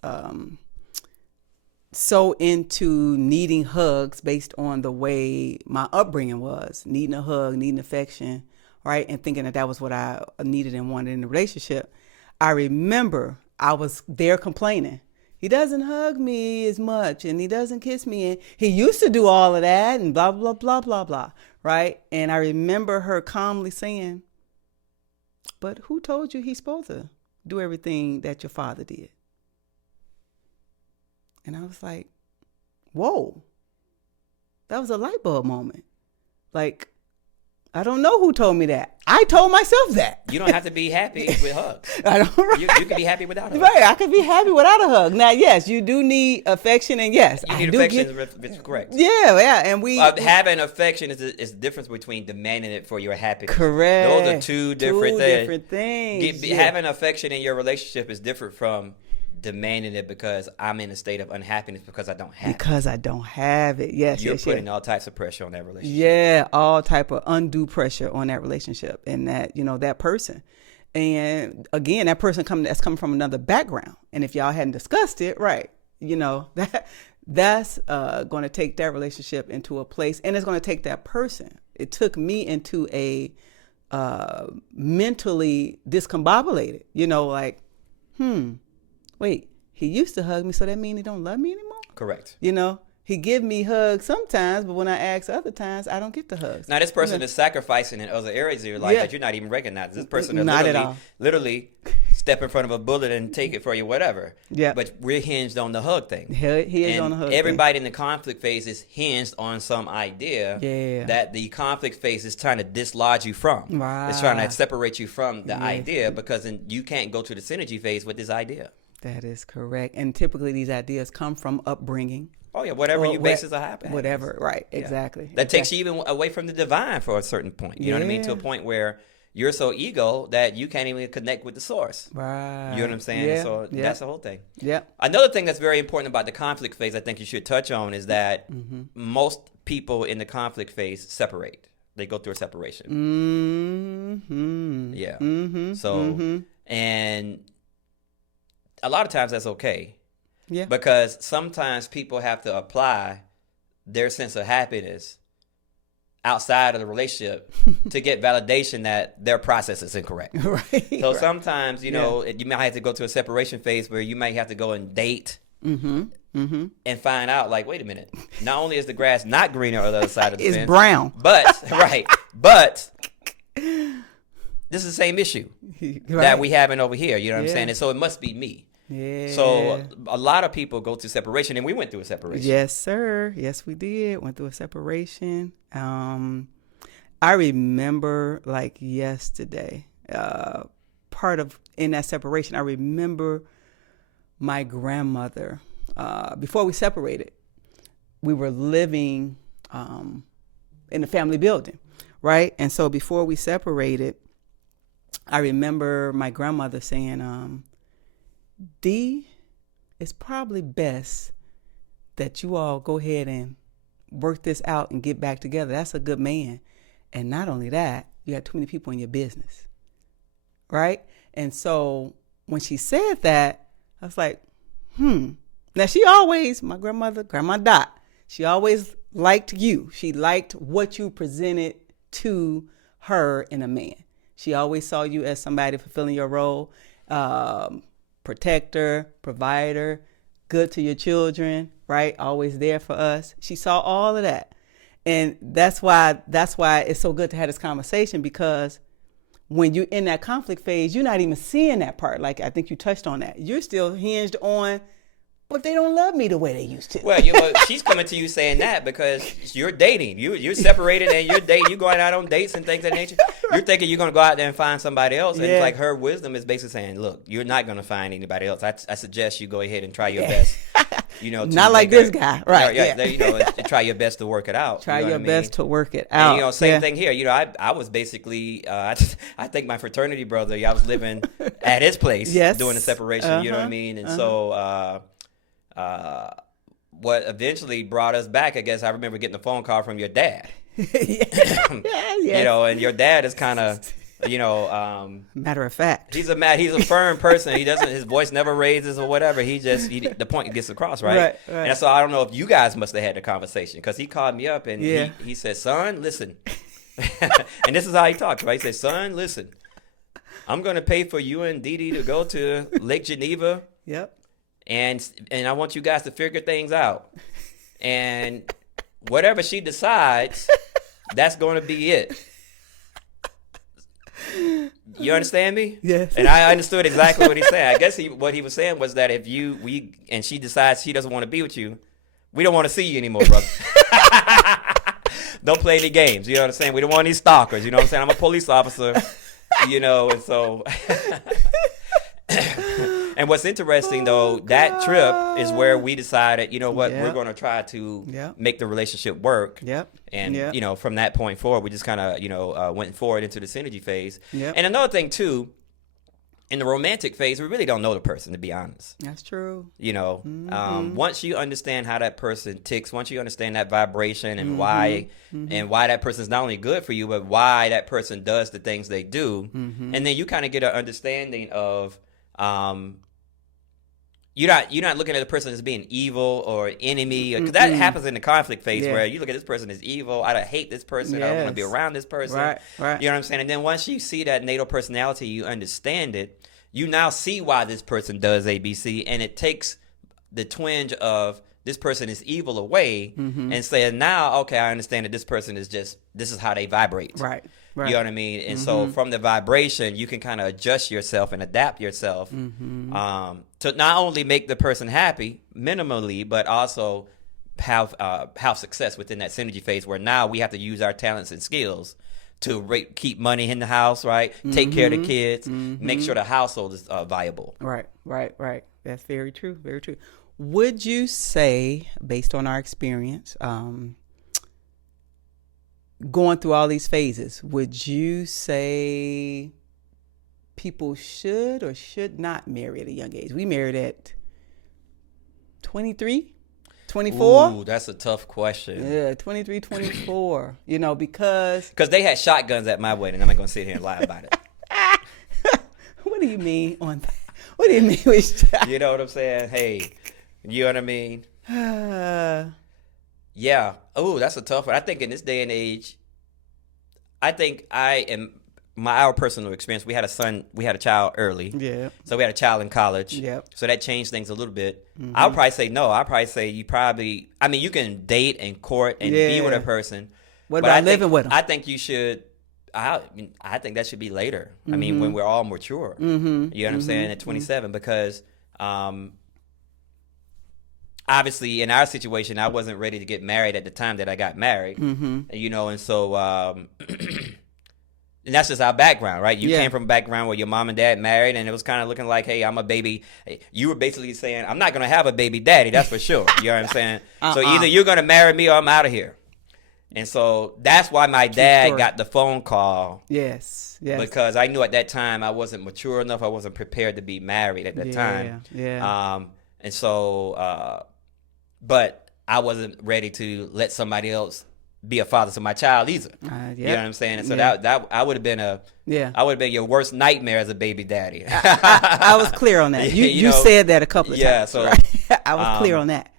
so into needing hugs based on the way my upbringing was, needing a hug, needing affection, right? And thinking that was what I needed and wanted in a relationship. I remember I was there complaining. He doesn't hug me as much and he doesn't kiss me. And he used to do all of that and blah, blah, blah, blah, blah, right? And I remember her calmly saying, but who told you he's supposed to do everything that your father did? And I was like, whoa, that was a light bulb moment. Like, I don't know who told me that. I told myself that. You don't have to be happy with hugs. I don't. Right. You can be happy without a hug. Right, I can be happy without a hug. Now, yes, you do need affection, and yes, you need affection. Is correct. Yeah, and we having affection is the difference between demanding it for your happiness. Correct. Those are two different things. Having affection in your relationship is different from demanding it because I'm in a state of unhappiness because I don't have it. Because I don't have it. Yes, You're putting all types of pressure on that relationship. Yeah, all type of undue pressure on that relationship and that, that person. And again, that person that's coming from another background. And if y'all hadn't discussed it, right, that's going to take that relationship into a place, and it's going to take that person. It took me into a mentally discombobulated. Like, wait, he used to hug me, so that mean he don't love me anymore? Correct. He give me hugs sometimes, but when I ask other times, I don't get the hugs. Now, this person is sacrificing in other areas of your life that you're not even recognizing. This person is literally step in front of a bullet and take it for you, whatever. Yeah. But we're hinged on the hug thing. He is on the hug everybody in the conflict phase is hinged on some idea Yeah. that the conflict phase is trying to dislodge you from. Right. It's trying to separate you from the idea, because then you can't go to the synergy phase with this idea. That is correct. And typically these ideas come from upbringing. Oh, yeah, whatever you base as a happiness. Whatever, right, exactly. That takes you even away from the divine for a certain point. You know what I mean? To a point where you're so ego that you can't even connect with the source. Right. You know what I'm saying? Yeah. So that's the whole thing. Yeah. Another thing that's very important about the conflict phase I think you should touch on is that most people in the conflict phase separate. They go through a separation. Mm-hmm. Yeah. Mm-hmm. So, and a lot of times that's okay. Yeah. Because sometimes people have to apply their sense of happiness outside of the relationship to get validation that their process is incorrect. Right. So sometimes, you might have to go to a separation phase where you might have to go and date and find out, like, wait a minute. Not only is the grass not greener on the other side of the fence. It's brown. But this is the same issue that we having over here. You know what I'm saying? And so it must be me. Yeah. So a lot of people go through separation, and we went through a separation. Yes, sir. Yes, we did. Went through a separation. I remember like yesterday, in that separation, I remember my grandmother, before we separated, we were living in the family building, right? And so before we separated, I remember my grandmother saying, D, it's probably best that you all go ahead and work this out and get back together. That's a good man. And not only that, you got too many people in your business, right? And so when she said that, I was like, Now she always, my grandmother, Grandma Dot, she always liked you. She liked what you presented to her in a man. She always saw you as somebody fulfilling your role. Protector, provider, good to your children, right? Always there for us. She saw all of that. And that's why it's so good to have this conversation, because when you're in that conflict phase, you're not even seeing that part. Like, I think you touched on that. You're still hinged on, but they don't love me the way they used to. Well, she's coming to you saying that because you're dating. You're separated and you're dating. You're going out on dates and things of that nature. You're thinking you're going to go out there and find somebody else. And it's like her wisdom is basically saying, look, you're not going to find anybody else. I suggest you go ahead and try your best. Not like this guy. Right. Try your best to work it out. Try your best to work it out. And, same thing here. I was basically, I think my fraternity brother, I was living at his place doing the separation. You know what I mean? And so, what eventually brought us back, I guess, I remember getting a phone call from your dad. And your dad is kind of, matter of fact, he's a firm person. His voice never raises or whatever. The point gets across, right? And so I don't know if you guys must have had the conversation, because he called me up and he said, son, listen. And this is how he talked, right? He said, son, listen, I'm going to pay for you and Dee Dee to go to Lake Geneva. Yep. And I want you guys to figure things out. And whatever she decides, that's going to be it. You understand me? Yes. And I understood exactly what he said. I guess what he was saying was that if and she decides she doesn't want to be with you, we don't want to see you anymore, brother. Don't play any games. You know what I'm saying? We don't want any stalkers. You know what I'm saying? I'm a police officer, and so... And what's interesting, though, that trip is where we decided, you know what, we're going to try to make the relationship work. Yep. And, from that point forward, we just kind of, went forward into the synergy phase. Yep. And another thing, too, in the romantic phase, we really don't know the person, to be honest. That's true. Once you understand how that person ticks, once you understand that vibration and why that person is not only good for you, but why that person does the things they do, and then you kind of get an understanding of you're not looking at a person as being evil or enemy, because that happens in the conflict phase where you look at this person as evil. I hate this person. I don't want to be around this person. Right. You know what I'm saying? And then once you see that NATO personality, you understand it. You now see why this person does ABC, and it takes the twinge of this person is evil away, and saying now, okay, I understand that this person is this is how they vibrate. Right. You know what I mean? And so from the vibration, you can kind of adjust yourself and adapt yourself to not only make the person happy minimally, but also have success within that synergy phase where now we have to use our talents and skills to keep money in the house, right? Take care of the kids, make sure the household is viable. Right. That's very true. Very true. Would you say, based on our experience, going through all these phases, would you say people should or should not marry at a young age? We married at 23, 24? Ooh, that's a tough question. Yeah, 23, 24. Because they had shotguns at my wedding. I'm not going to sit here and lie about it. What do you mean on that? What do you mean with shotguns? You know what I'm saying? Hey, you know what I mean? Yeah. Oh, that's a tough one. I think in this day and age, our personal experience, we had a child early. Yeah. So we had a child in college. Yep. So that changed things a little bit. I would probably say no. I'd probably say you can date and court and be with a person. What about living with them? I think you should. I think that should be later. I mean, when we're all mature. You know what I'm saying? At 27, because obviously in our situation, I wasn't ready to get married at the time that I got married. And so and that's just our background, right? You came from a background where your mom and dad married, and it was kind of looking like, hey, I'm a baby. You were basically saying, I'm not going to have a baby daddy, that's for sure. You know what I'm saying? So either you're going to marry me or I'm out of here. And so that's why my dad got the phone call. Yes. Because I knew at that time I wasn't mature enough. I wasn't prepared to be married at that time. And so, but I wasn't ready to let somebody else be a father to my child either. You know what I'm saying? And so that I would have been I would have been your worst nightmare as a baby daddy. I was clear on that. You said that a couple of times. Yeah, so right? I was clear on that.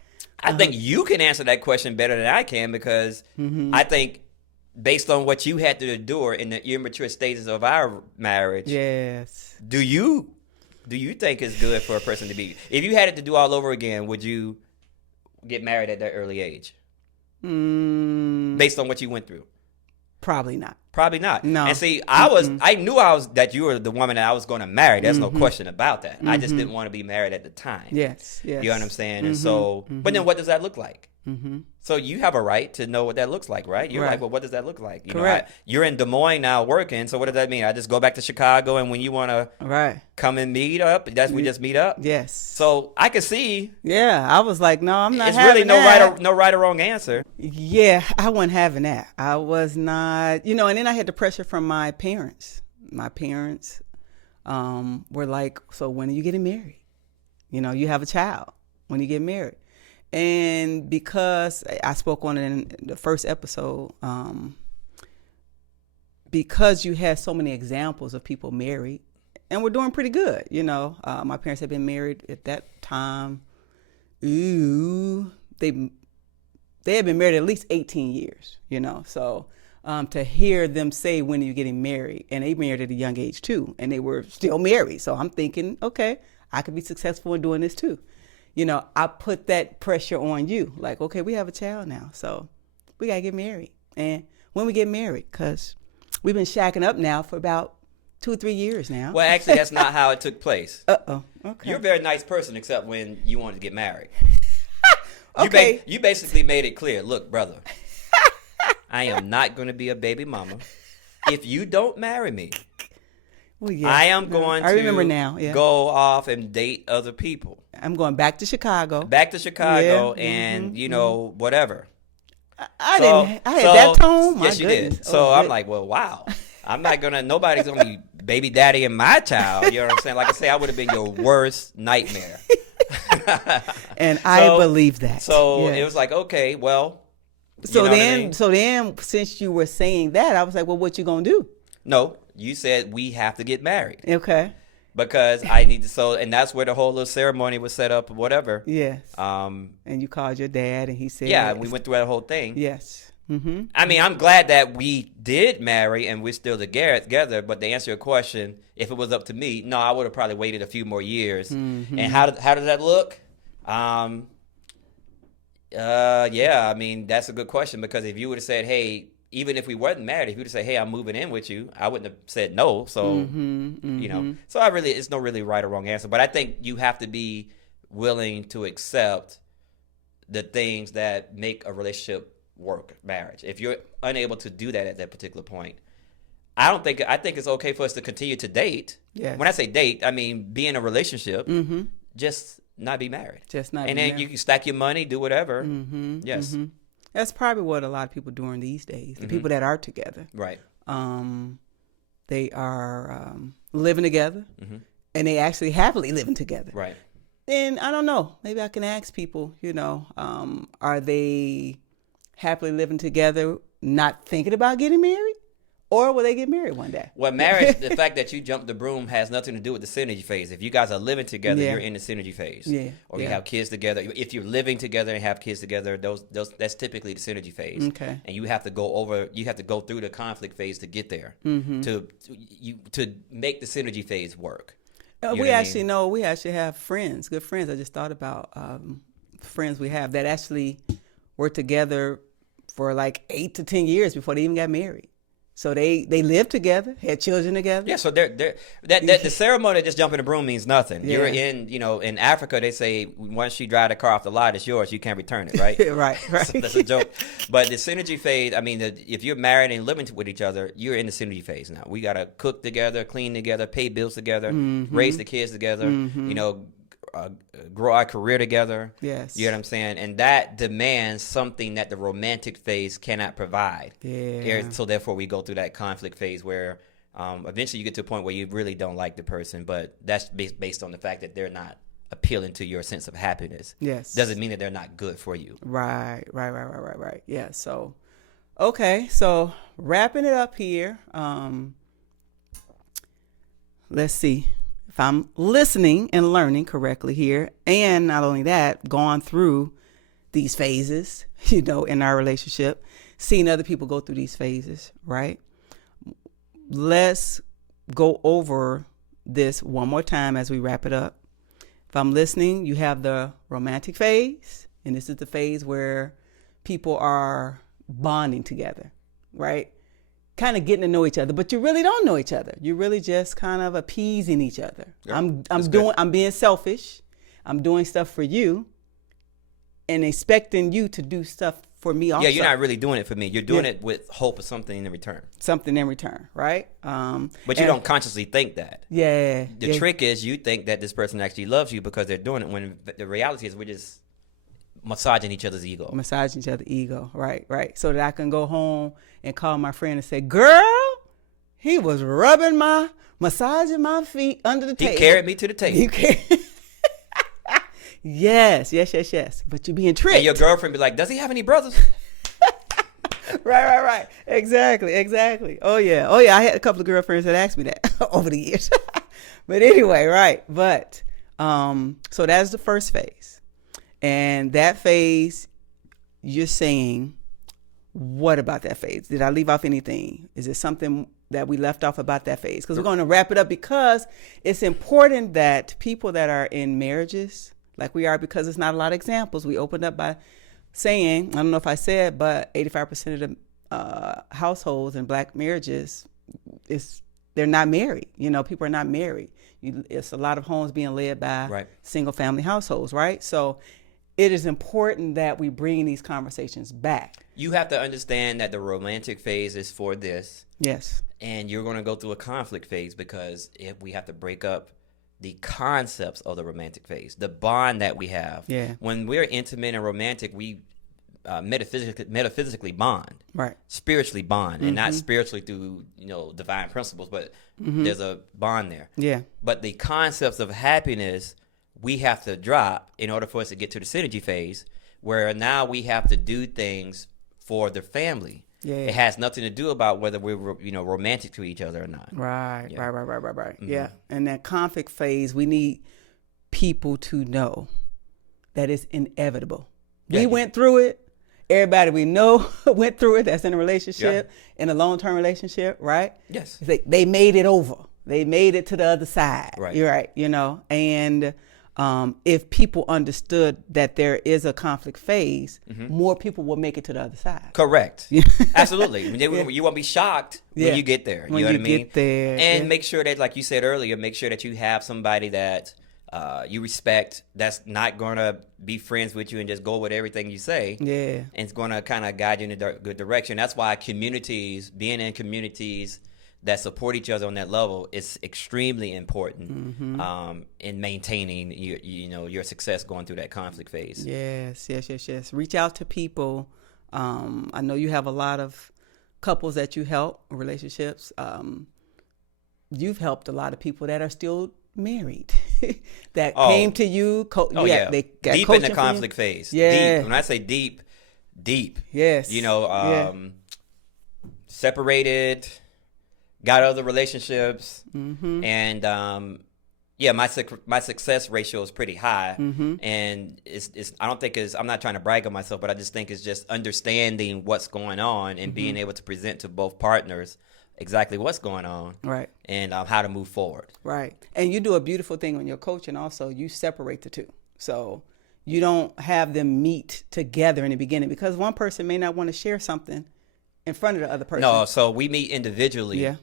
I think you can answer that question better than I can, because I think based on what you had to endure in the immature stages of our marriage, do you think it's good for a person to be, if you had it to do all over again, would you get married at that early age? Based on what you went through? Probably not. No. And see, I knew that you were the woman that I was going to marry. There's no question about that. I just didn't want to be married at the time. Yes. You know what I'm saying? And so, but then what does that look like? So you have a right to know what that looks like, right? You're like, well, what does that look like? Correct. You're in Des Moines now working, so what does that mean? I just go back to Chicago, and when you want to come and meet up, we just meet up? Yes. So I could see. Yeah, I was like, no, I'm not it's having really that. no right or wrong answer. Yeah, I wasn't having that. I was not, and then I had the pressure from my parents. My parents were like, so when are you getting married? You have a child. When you get married? And because I spoke on it in the first episode, because you had so many examples of people married, and we're doing pretty good. My parents had been married at that time. They had been married at least 18 years, So to hear them say, when are you getting married? And they married at a young age too, and they were still married. So I'm thinking, okay, I could be successful in doing this too. I put that pressure on you. Like, okay, we have a child now, so we got to get married. And when we get married, because we've been shacking up now for about 2 or 3 years now. Well, actually, that's not how it took place. Okay. You're a very nice person, except when you wanted to get married. Okay. You basically made it clear. Look, brother, I am not going to be a baby mama if you don't marry me. Well, yeah. I am going to remember now. Yeah. go off and date other people. I'm going back to Chicago. And, whatever. I had that tone. Yes, you did. So I'm like, well, wow. Nobody's going to be baby daddy in my child. You know what I'm saying? Like I say, I would have been your worst nightmare. And I believe that. So it was like, okay, well. So then, since you were saying that, I was like, well, what you going to do? No, you said we have to get married. Okay. because I need to. So, and that's where the whole little ceremony was set up or whatever. Yes. And you called your dad, and he said, yeah, we went through that whole thing. Yes. Mm-hmm. I mean, I'm glad that we did marry and we're still together. But to answer your question, if it was up to me, no, I would have probably waited a few more years. Mm-hmm. And how does that look? Yeah, I mean, that's a good question, because if you would have said, hey, even if we weren't married, if you would have said, hey, I'm moving in with you, I wouldn't have said no. So, you know, so it's no really right or wrong answer. But I think you have to be willing to accept the things that make a relationship work, marriage. If you're unable to do that at that particular point, I think it's okay for us to continue to date. Yes. When I say date, I mean be in a relationship, just not be married. Just not. And be then married. you can stack your money, do whatever. Yes. That's probably what a lot of people doing these days. The people that are together, Right. They are living together, and they actually happily living together. Right. And I don't know. Maybe I can ask people. You know, are they happily living together, not thinking about getting married, or will they get married one day? Well, marriage, the fact that you jumped the broom has nothing to do with the synergy phase. If you guys are living together, you're in the synergy phase. Yeah. Or you have kids together. If you're living together and have kids together, that's typically the synergy phase. Okay. And you have to go through the conflict phase to get there. To make the synergy phase work. We actually have friends, good friends. I just thought about friends we have that actually were together for like 8 to 10 years before they even got married. So they lived together, had children together. Yeah, so the ceremony of just jumping the broom means nothing. Yeah. You're in Africa, they say once you drive the car off the lot, it's yours. You can't return it, right? right. So that's a joke. But the synergy phase, I mean, if you're married and living with each other, you're in the synergy phase now. We got to cook together, clean together, pay bills together, raise the kids together, grow our career together. Yes. You know what I'm saying? And that demands something that the romantic phase cannot provide. Yeah. So therefore we go through that conflict phase where eventually you get to a point where you really don't like the person, but that's based on the fact that they're not appealing to your sense of happiness. Yes. Doesn't mean that they're not good for you. Right. Yeah. So, okay. So wrapping it up here. Let's see if I'm listening and learning correctly here. And not only that, gone through these phases, in our relationship, seeing other people go through these phases, right? Let's go over this one more time as we wrap it up. If I'm listening, you have the romantic phase, and this is the phase where people are bonding together, right? Kind of getting to know each other, but you really don't know each other. You're really just kind of appeasing each other. Yep, I'm being selfish. I'm doing stuff for you and expecting you to do stuff for me also. Yeah, you're not really doing it for me. You're doing it with hope of something in return. Something in return, right? But you don't consciously think that. Yeah. The trick is you think that this person actually loves you because they're doing it, when the reality is we're just massaging each other's ego. Massaging each other's ego, right. So that I can go home and call my friend and say, girl, he was massaging my feet under the table. He carried me to the table. Yes. But you're being tricked. And your girlfriend be like, does he have any brothers? Right. Exactly. Oh yeah. I had a couple of girlfriends that asked me that over the years. But anyway, right. But so that's the first phase. And that phase, you're saying, what about that phase? Did I leave off anything? Is it something that we left off about that phase? Because we're going to wrap it up, because it's important that people that are in marriages, like we are, because it's not a lot of examples. We opened up by saying, I don't know if I said, but 85% of the households in black marriages, they're not married. People are not married. It's a lot of homes being led by single family households, right? So it is important that we bring these conversations back. You have to understand that the romantic phase is for this. Yes. And you're going to go through a conflict phase, because if we have to break up the concepts of the romantic phase, the bond that we have. Yeah. When we're intimate and romantic, we metaphysically bond, right? Spiritually bond, and not spiritually through divine principles, but there's a bond there. Yeah. But the concepts of happiness we have to drop in order for us to get to the synergy phase, where now we have to do things for the family. Yeah. It has nothing to do about whether we're romantic to each other or not. Right. Yeah. Right. Mhm. Yeah. And that conflict phase, we need people to know that it's inevitable. Yeah. We went through it. Everybody we know went through it. That's in a relationship, in a long-term relationship, right? Yes. They made it over. They made it to the other side. Right. You're right. And if people understood that there is a conflict phase, more people will make it to the other side. Correct. Absolutely. You won't be shocked when you get there. When you know you what I mean? get there. And make sure that, like you said earlier, make sure that you have somebody that you respect, that's not going to be friends with you and just go with everything you say. Yeah. And it's going to kind of guide you in a good direction. That's why being in communities that support each other on that level is extremely important in maintaining your success going through that conflict phase. Yes. Reach out to people. I know you have a lot of couples that you help, relationships. You've helped a lot of people that are still married that came to you. They got deep in the conflict phase. Yeah. Deep. When I say deep. Yes. Separated, got other relationships, and my success ratio is pretty high, and it's I don't think I'm not trying to brag on myself, but I just think it's just understanding what's going on and being able to present to both partners exactly what's going on, right, and how to move forward. Right. And you do a beautiful thing when you're coaching. Also, you separate the two, so you don't have them meet together in the beginning, because one person may not want to share something in front of the other person. No, so we meet individually. Yeah.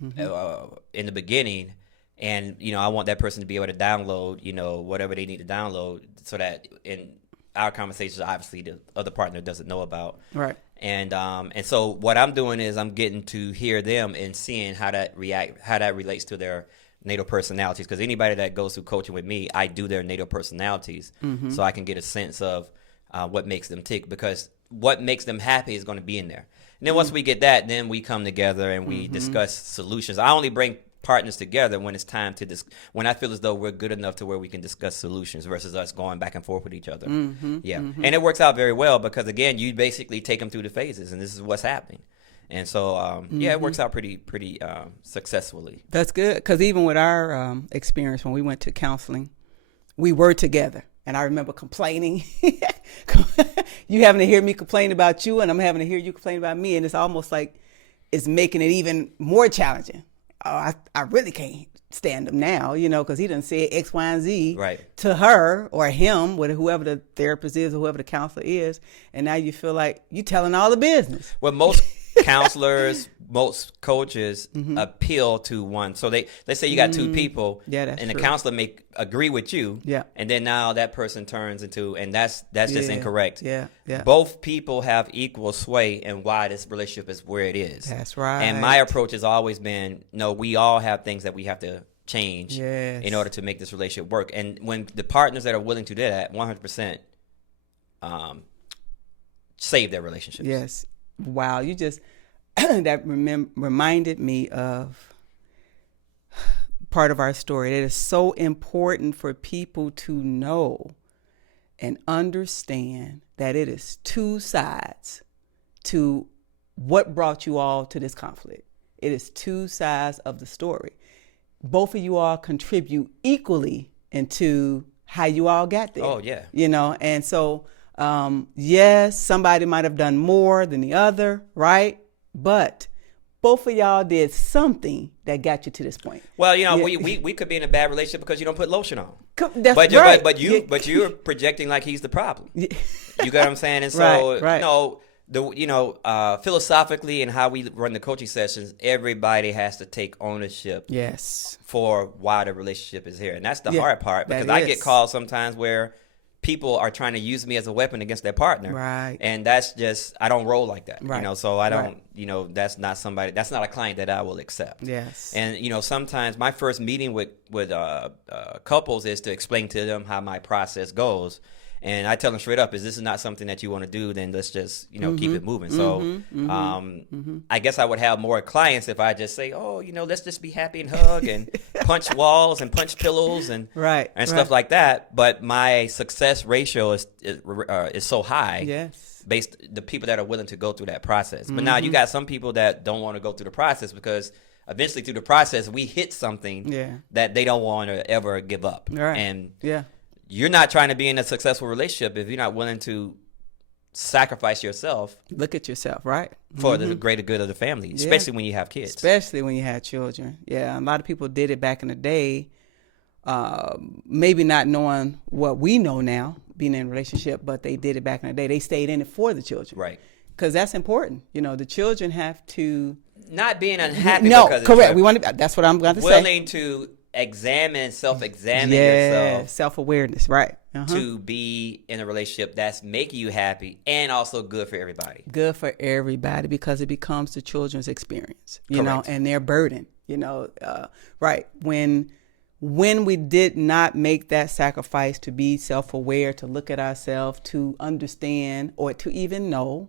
In the beginning, and I want that person to be able to download whatever they need to download, so that in our conversations, obviously the other partner doesn't know about. Right. And so what I'm doing is I'm getting to hear them and seeing how that relates to their native personalities. Because anybody that goes through coaching with me, I do their native personalities, so I can get a sense of what makes them tick. Because what makes them happy is going to be in there. And then once we get that, then we come together and we discuss solutions. I only bring partners together when it's time to when I feel as though we're good enough to where we can discuss solutions versus us going back and forth with each other. And it works out very well, because again, you basically take them through the phases, and this is what's happening. And so it works out pretty successfully. That's good, because even with our experience when we went to counseling, we were together. And I remember complaining. You having to hear me complain about you, and I'm having to hear you complain about me. And it's almost like it's making it even more challenging. I really can't stand him now, because he done said X, Y, and Z to her or him, whoever the therapist is or whoever the counselor is. And now you feel like you telling all the business. Well, most counselors, most coaches appeal to one. So let's say you got two people, and the counselor may agree with you, and then now that person turns into, and that's just incorrect. Both people have equal sway in why this relationship is where it is. That's right. And my approach has always been, no, we all have things that we have to change in order to make this relationship work. And when the partners that are willing to do that, 100% save their relationships. Yes. Wow, you just that reminded me of part of our story. It is so important for people to know and understand that it is two sides to what brought you all to this conflict. It is two sides of the story. Both of you all contribute equally into how you all got there. Oh, yeah. And so yes, somebody might have done more than the other, right? But both of y'all did something that got you to this point. Well, we could be in a bad relationship because you don't put lotion on. That's right. But you're projecting like he's the problem. You get what I'm saying? And so philosophically and how we run the coaching sessions, everybody has to take ownership. Yes. For why the relationship is here, and that's the hard part, because I get calls sometimes where people are trying to use me as a weapon against their partner. Right. And that's just, I don't roll like that. Right. So I don't, that's not a client that I will accept. Yes. And, sometimes my first meeting with couples is to explain to them how my process goes. And I tell them straight up, this is not something that you want to do, then let's just, keep it moving. So I guess I would have more clients if I just say, let's just be happy and hug and punch walls and punch pillows and stuff like that. But my success ratio is so high based the people that are willing to go through that process. But now you got some people that don't want to go through the process because eventually through the process we hit something that they don't want to ever give up. Right. And you're not trying to be in a successful relationship if you're not willing to sacrifice yourself. Look at yourself, right? For the greater good of the family, especially when you have kids. Especially when you have children. Yeah, a lot of people did it back in the day, maybe not knowing what we know now, being in a relationship, but they did it back in the day. They stayed in it for the children. Right. Because that's important. You know, the children have to... Not being unhappy. No, because correct. We want to, that's what I'm going to say. Willing to self-examine yourself. Self-awareness, right. To be in a relationship that's making you happy and also good for everybody. Good for everybody, because it becomes the children's experience, you know, and their burden, you know, right. When we did not make that sacrifice to be self-aware, to look at ourselves, to understand, or to even know,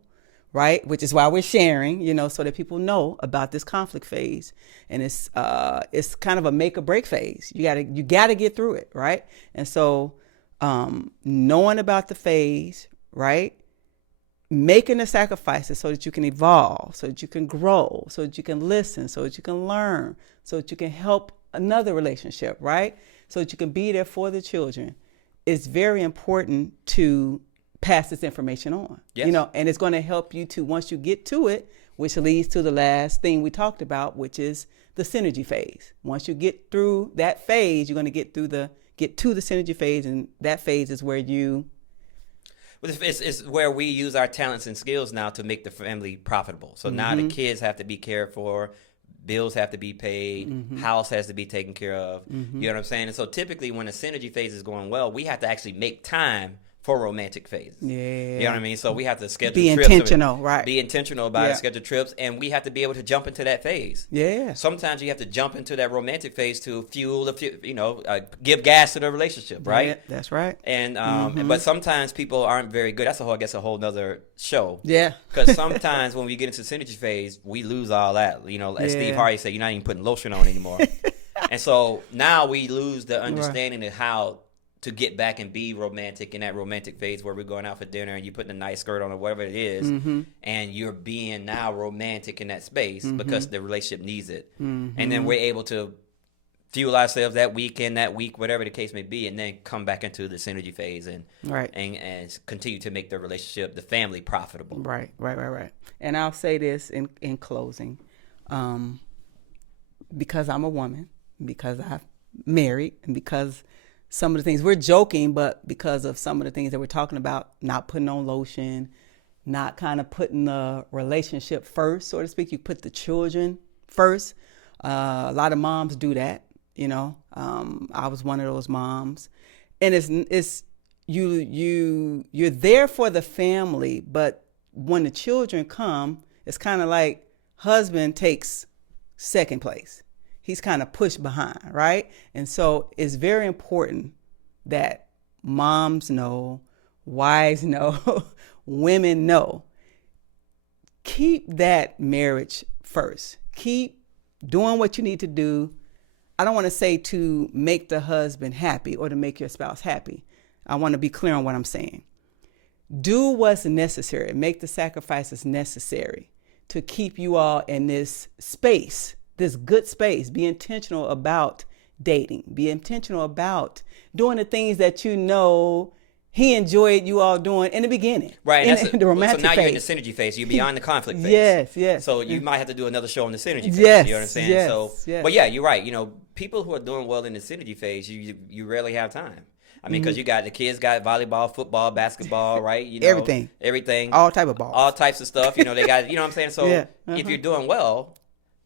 right, which is why we're sharing, you know, so that people know about this conflict phase. And it's kind of a make or break phase. You gotta get through it, right? And so knowing about the phase, right, making the sacrifices so that you can evolve, so that you can grow, so that you can listen, so that you can learn, so that you can help another relationship, right, so that you can be there for the children. It's very important to pass this information on. Yes. You know, and it's going to help you to, once you get to it, which leads to the last thing we talked about, which is the synergy phase. Once you get through that phase, you're going to get to the synergy phase, and that phase is where it's where we use our talents and skills now to make the family profitable. So now the kids have to be cared for, bills have to be paid, house has to be taken care of. You know what I'm saying? And so typically when the synergy phase is going well, we have to actually make time for romantic phases. Yeah. You know what I mean? So we have to schedule trips. Be intentional, right. Be intentional about it, schedule trips, and we have to be able to jump into that phase. Yeah. Sometimes you have to jump into that romantic phase to fuel give gas to the relationship, right? Yeah, that's right. And but sometimes people aren't very good. That's a whole nother show. Yeah. Because sometimes when we get into synergy phase, we lose all that. You know, as Steve Harvey said, you're not even putting lotion on anymore. And so now we lose the understanding of how to get back and be romantic in that romantic phase where we're going out for dinner and you're putting a nice skirt on or whatever it is, and you're being now romantic in that space because the relationship needs it. And then we're able to fuel ourselves that week, whatever the case may be, and then come back into the synergy phase and continue to make the relationship, the family, profitable. Right. And I'll say this in closing, because I'm a woman, because I've married, and because some of the things we're joking, but because of some of the things that we're talking about, not putting on lotion, not kind of putting the relationship first, so to speak. You put the children first. A lot of moms do that, you know. I was one of those moms, and it's you're there for the family, but when the children come, it's kind of like husband takes second place. He's kind of pushed behind, right? And so it's very important that moms know, wives know, women know. Keep that marriage first. Keep doing what you need to do. I don't want to say to make the husband happy or to make your spouse happy. I want to be clear on what I'm saying. Do what's necessary. Make the sacrifices necessary to keep you all in this space, this good space. Be intentional about dating. Be intentional about doing the things that you know he enjoyed you all doing in the beginning. Right. In the romantic so now phase. you're in the synergy phase. You're beyond the conflict phase. Yes. So you might have to do another show on the synergy phase. Yes. You know what I'm saying? Yes. But yeah, you're right. You know, people who are doing well in the synergy phase, you rarely have time. I mean, because you got the kids got volleyball, football, basketball, right? You know, everything, all type of balls, all types of stuff. You know, they got, you know what I'm saying? So if you're doing well,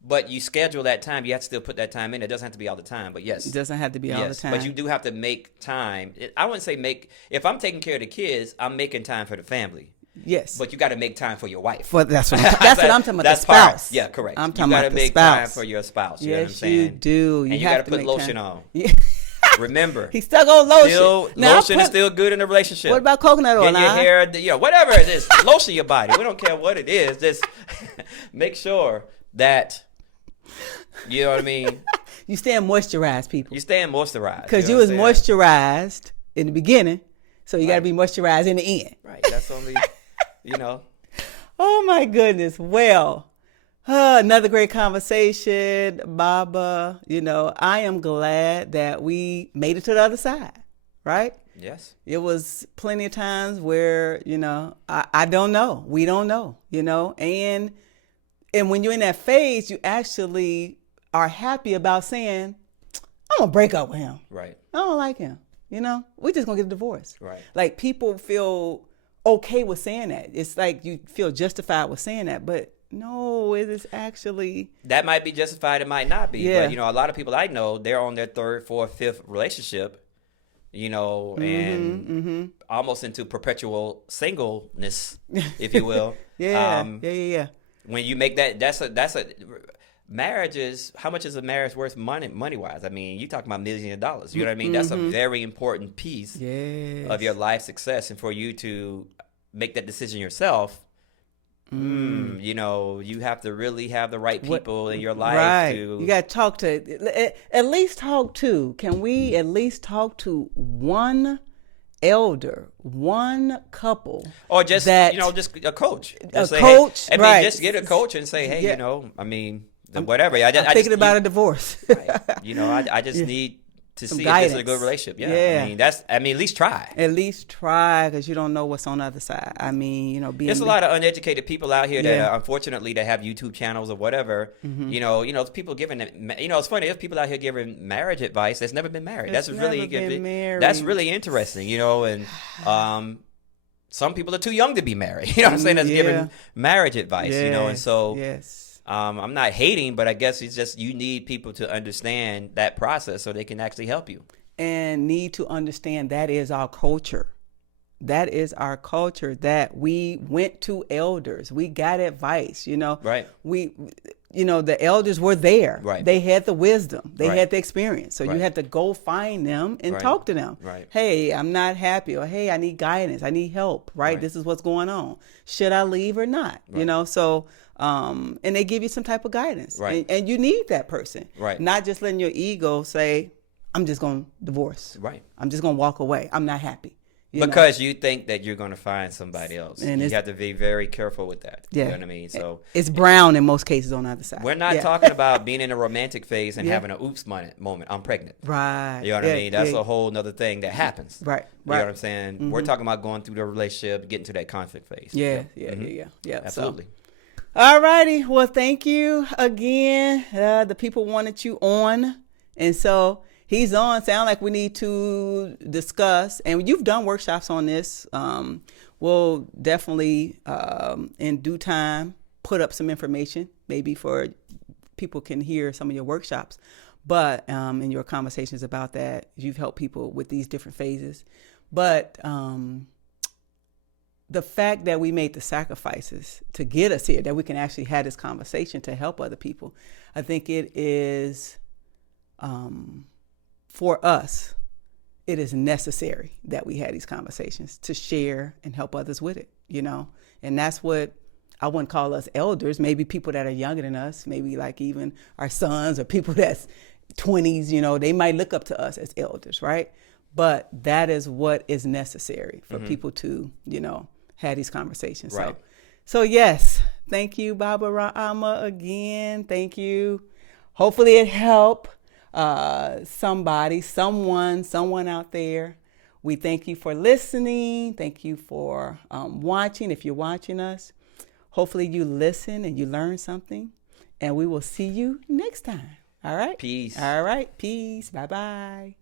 but you schedule that time, you have to still put that time in. It doesn't have to be all the time, but yes, it doesn't have to be all the time. But you do have to make time. I wouldn't say make. If I'm taking care of the kids, I'm making time for the family. Yes, but you got to make time for your wife. That's what I'm talking about. The spouse. Yeah, correct. I'm talking about the spouse. You got to make time for your spouse. You know what I'm saying? You do. And you got to put lotion on. Remember, he's stuck on lotion. Lotion is still good in a relationship. What about coconut oil? Get your hair, whatever it is, lotion your body. We don't care what it is. Just make sure that, you know what I mean? You staying moisturized, people. You staying moisturized. Because you was moisturized in the beginning, so you got to be moisturized in the end. Right. That's only You know. Oh my goodness. Well, another great conversation, Baba. You know, I am glad that we made it to the other side, right? Yes. It was plenty of times where, you know, I don't know. We don't know, you know, and when you're in that phase, you actually are happy about saying, I'm going to break up with him. Right. I don't like him. You know, we're just going to get a divorce. Right. Like people feel okay with saying that. It's like you feel justified with saying that, but no, it is actually. That might be justified. It might not be. Yeah. But, you know, a lot of people I know, they're on their third, fourth, fifth relationship, you know, and almost into perpetual singleness, if you will. Yeah. When you make that, that's a marriage is, how much is a marriage worth money wise? I mean, you talking about millions of dollars. You know what I mean? That's a very important piece of your life success. And for you to make that decision yourself, you know, you have to really have the right people in your life. Right. To, you got to talk to, at least talk to, can we at least talk to one elder, one couple, or just that, you know, just a coach, just a say, coach, hey, I right. mean, just get a coach and say, hey, Yeah. you know, I mean, whatever. I'm thinking about a divorce. Right. You know, I just need to Some see guidance. if this is a good relationship. Yeah. I mean, at least try. At least try, because you don't know what's on the other side. I mean, you know, There's a lot of uneducated people out here that, Yeah. unfortunately, that have YouTube channels or whatever. You know, people giving, you know, it's funny. There's people out here giving marriage advice that's never been married. That's really that's really interesting. You know, and some people are too young to be married. You know what I'm saying? That's giving marriage advice. You know, and so I'm not hating, but I guess it's just you need people to understand that process so they can actually help you. And need to understand that is our culture. That is our culture, that we went to elders. We got advice, you know. Right. You know, the elders were there. Right. They had the wisdom. They Right. had the experience. So Right. you had to go find them and Right. talk to them. Right. Hey, I'm not happy. Or, hey, I need guidance. I need help. Right? This is what's going on. Should I leave or not? Right. You know, so, and they give you some type of guidance. Right. And you need that person. Right. Not just letting your ego say, I'm just going to divorce. Right. I'm just going to walk away. I'm not happy. Because you think that you're going to find somebody else. And you have to be very careful with that. Yeah. You know what I mean? So it's brown in most cases on the other side. we're not talking about being in a romantic phase and having an oops moment. I'm pregnant. Right. You know what I mean? That's a whole nother thing that happens. Right. You know what I'm saying? We're talking about going through the relationship, getting to that conflict phase. Yeah. Absolutely. So, all righty. Well, thank you again. The people wanted you on. And so he's on. Sound like we need to discuss. And you've done workshops on this. We'll definitely, in due time, put up some information, maybe for people can hear some of your workshops. But in your conversations about that, you've helped people with these different phases. But the fact that we made the sacrifices to get us here, that we can actually have this conversation to help other people, I think it is, for us, it is necessary that we had these conversations to share and help others with it, you know? And that's what I wouldn't call us elders, maybe people that are younger than us, maybe like even our sons or people that's 20s, you know, they might look up to us as elders, right? But that is what is necessary for people to, you know, have these conversations. Right. So yes, thank you, Baba Ra Ama, again. Thank you. Hopefully it helped somebody, someone out there. We thank you for listening. Thank you for watching. If you're watching us, hopefully you listen and you learn something. And we will see you next time. All right? Peace. All right. Peace. Bye-bye.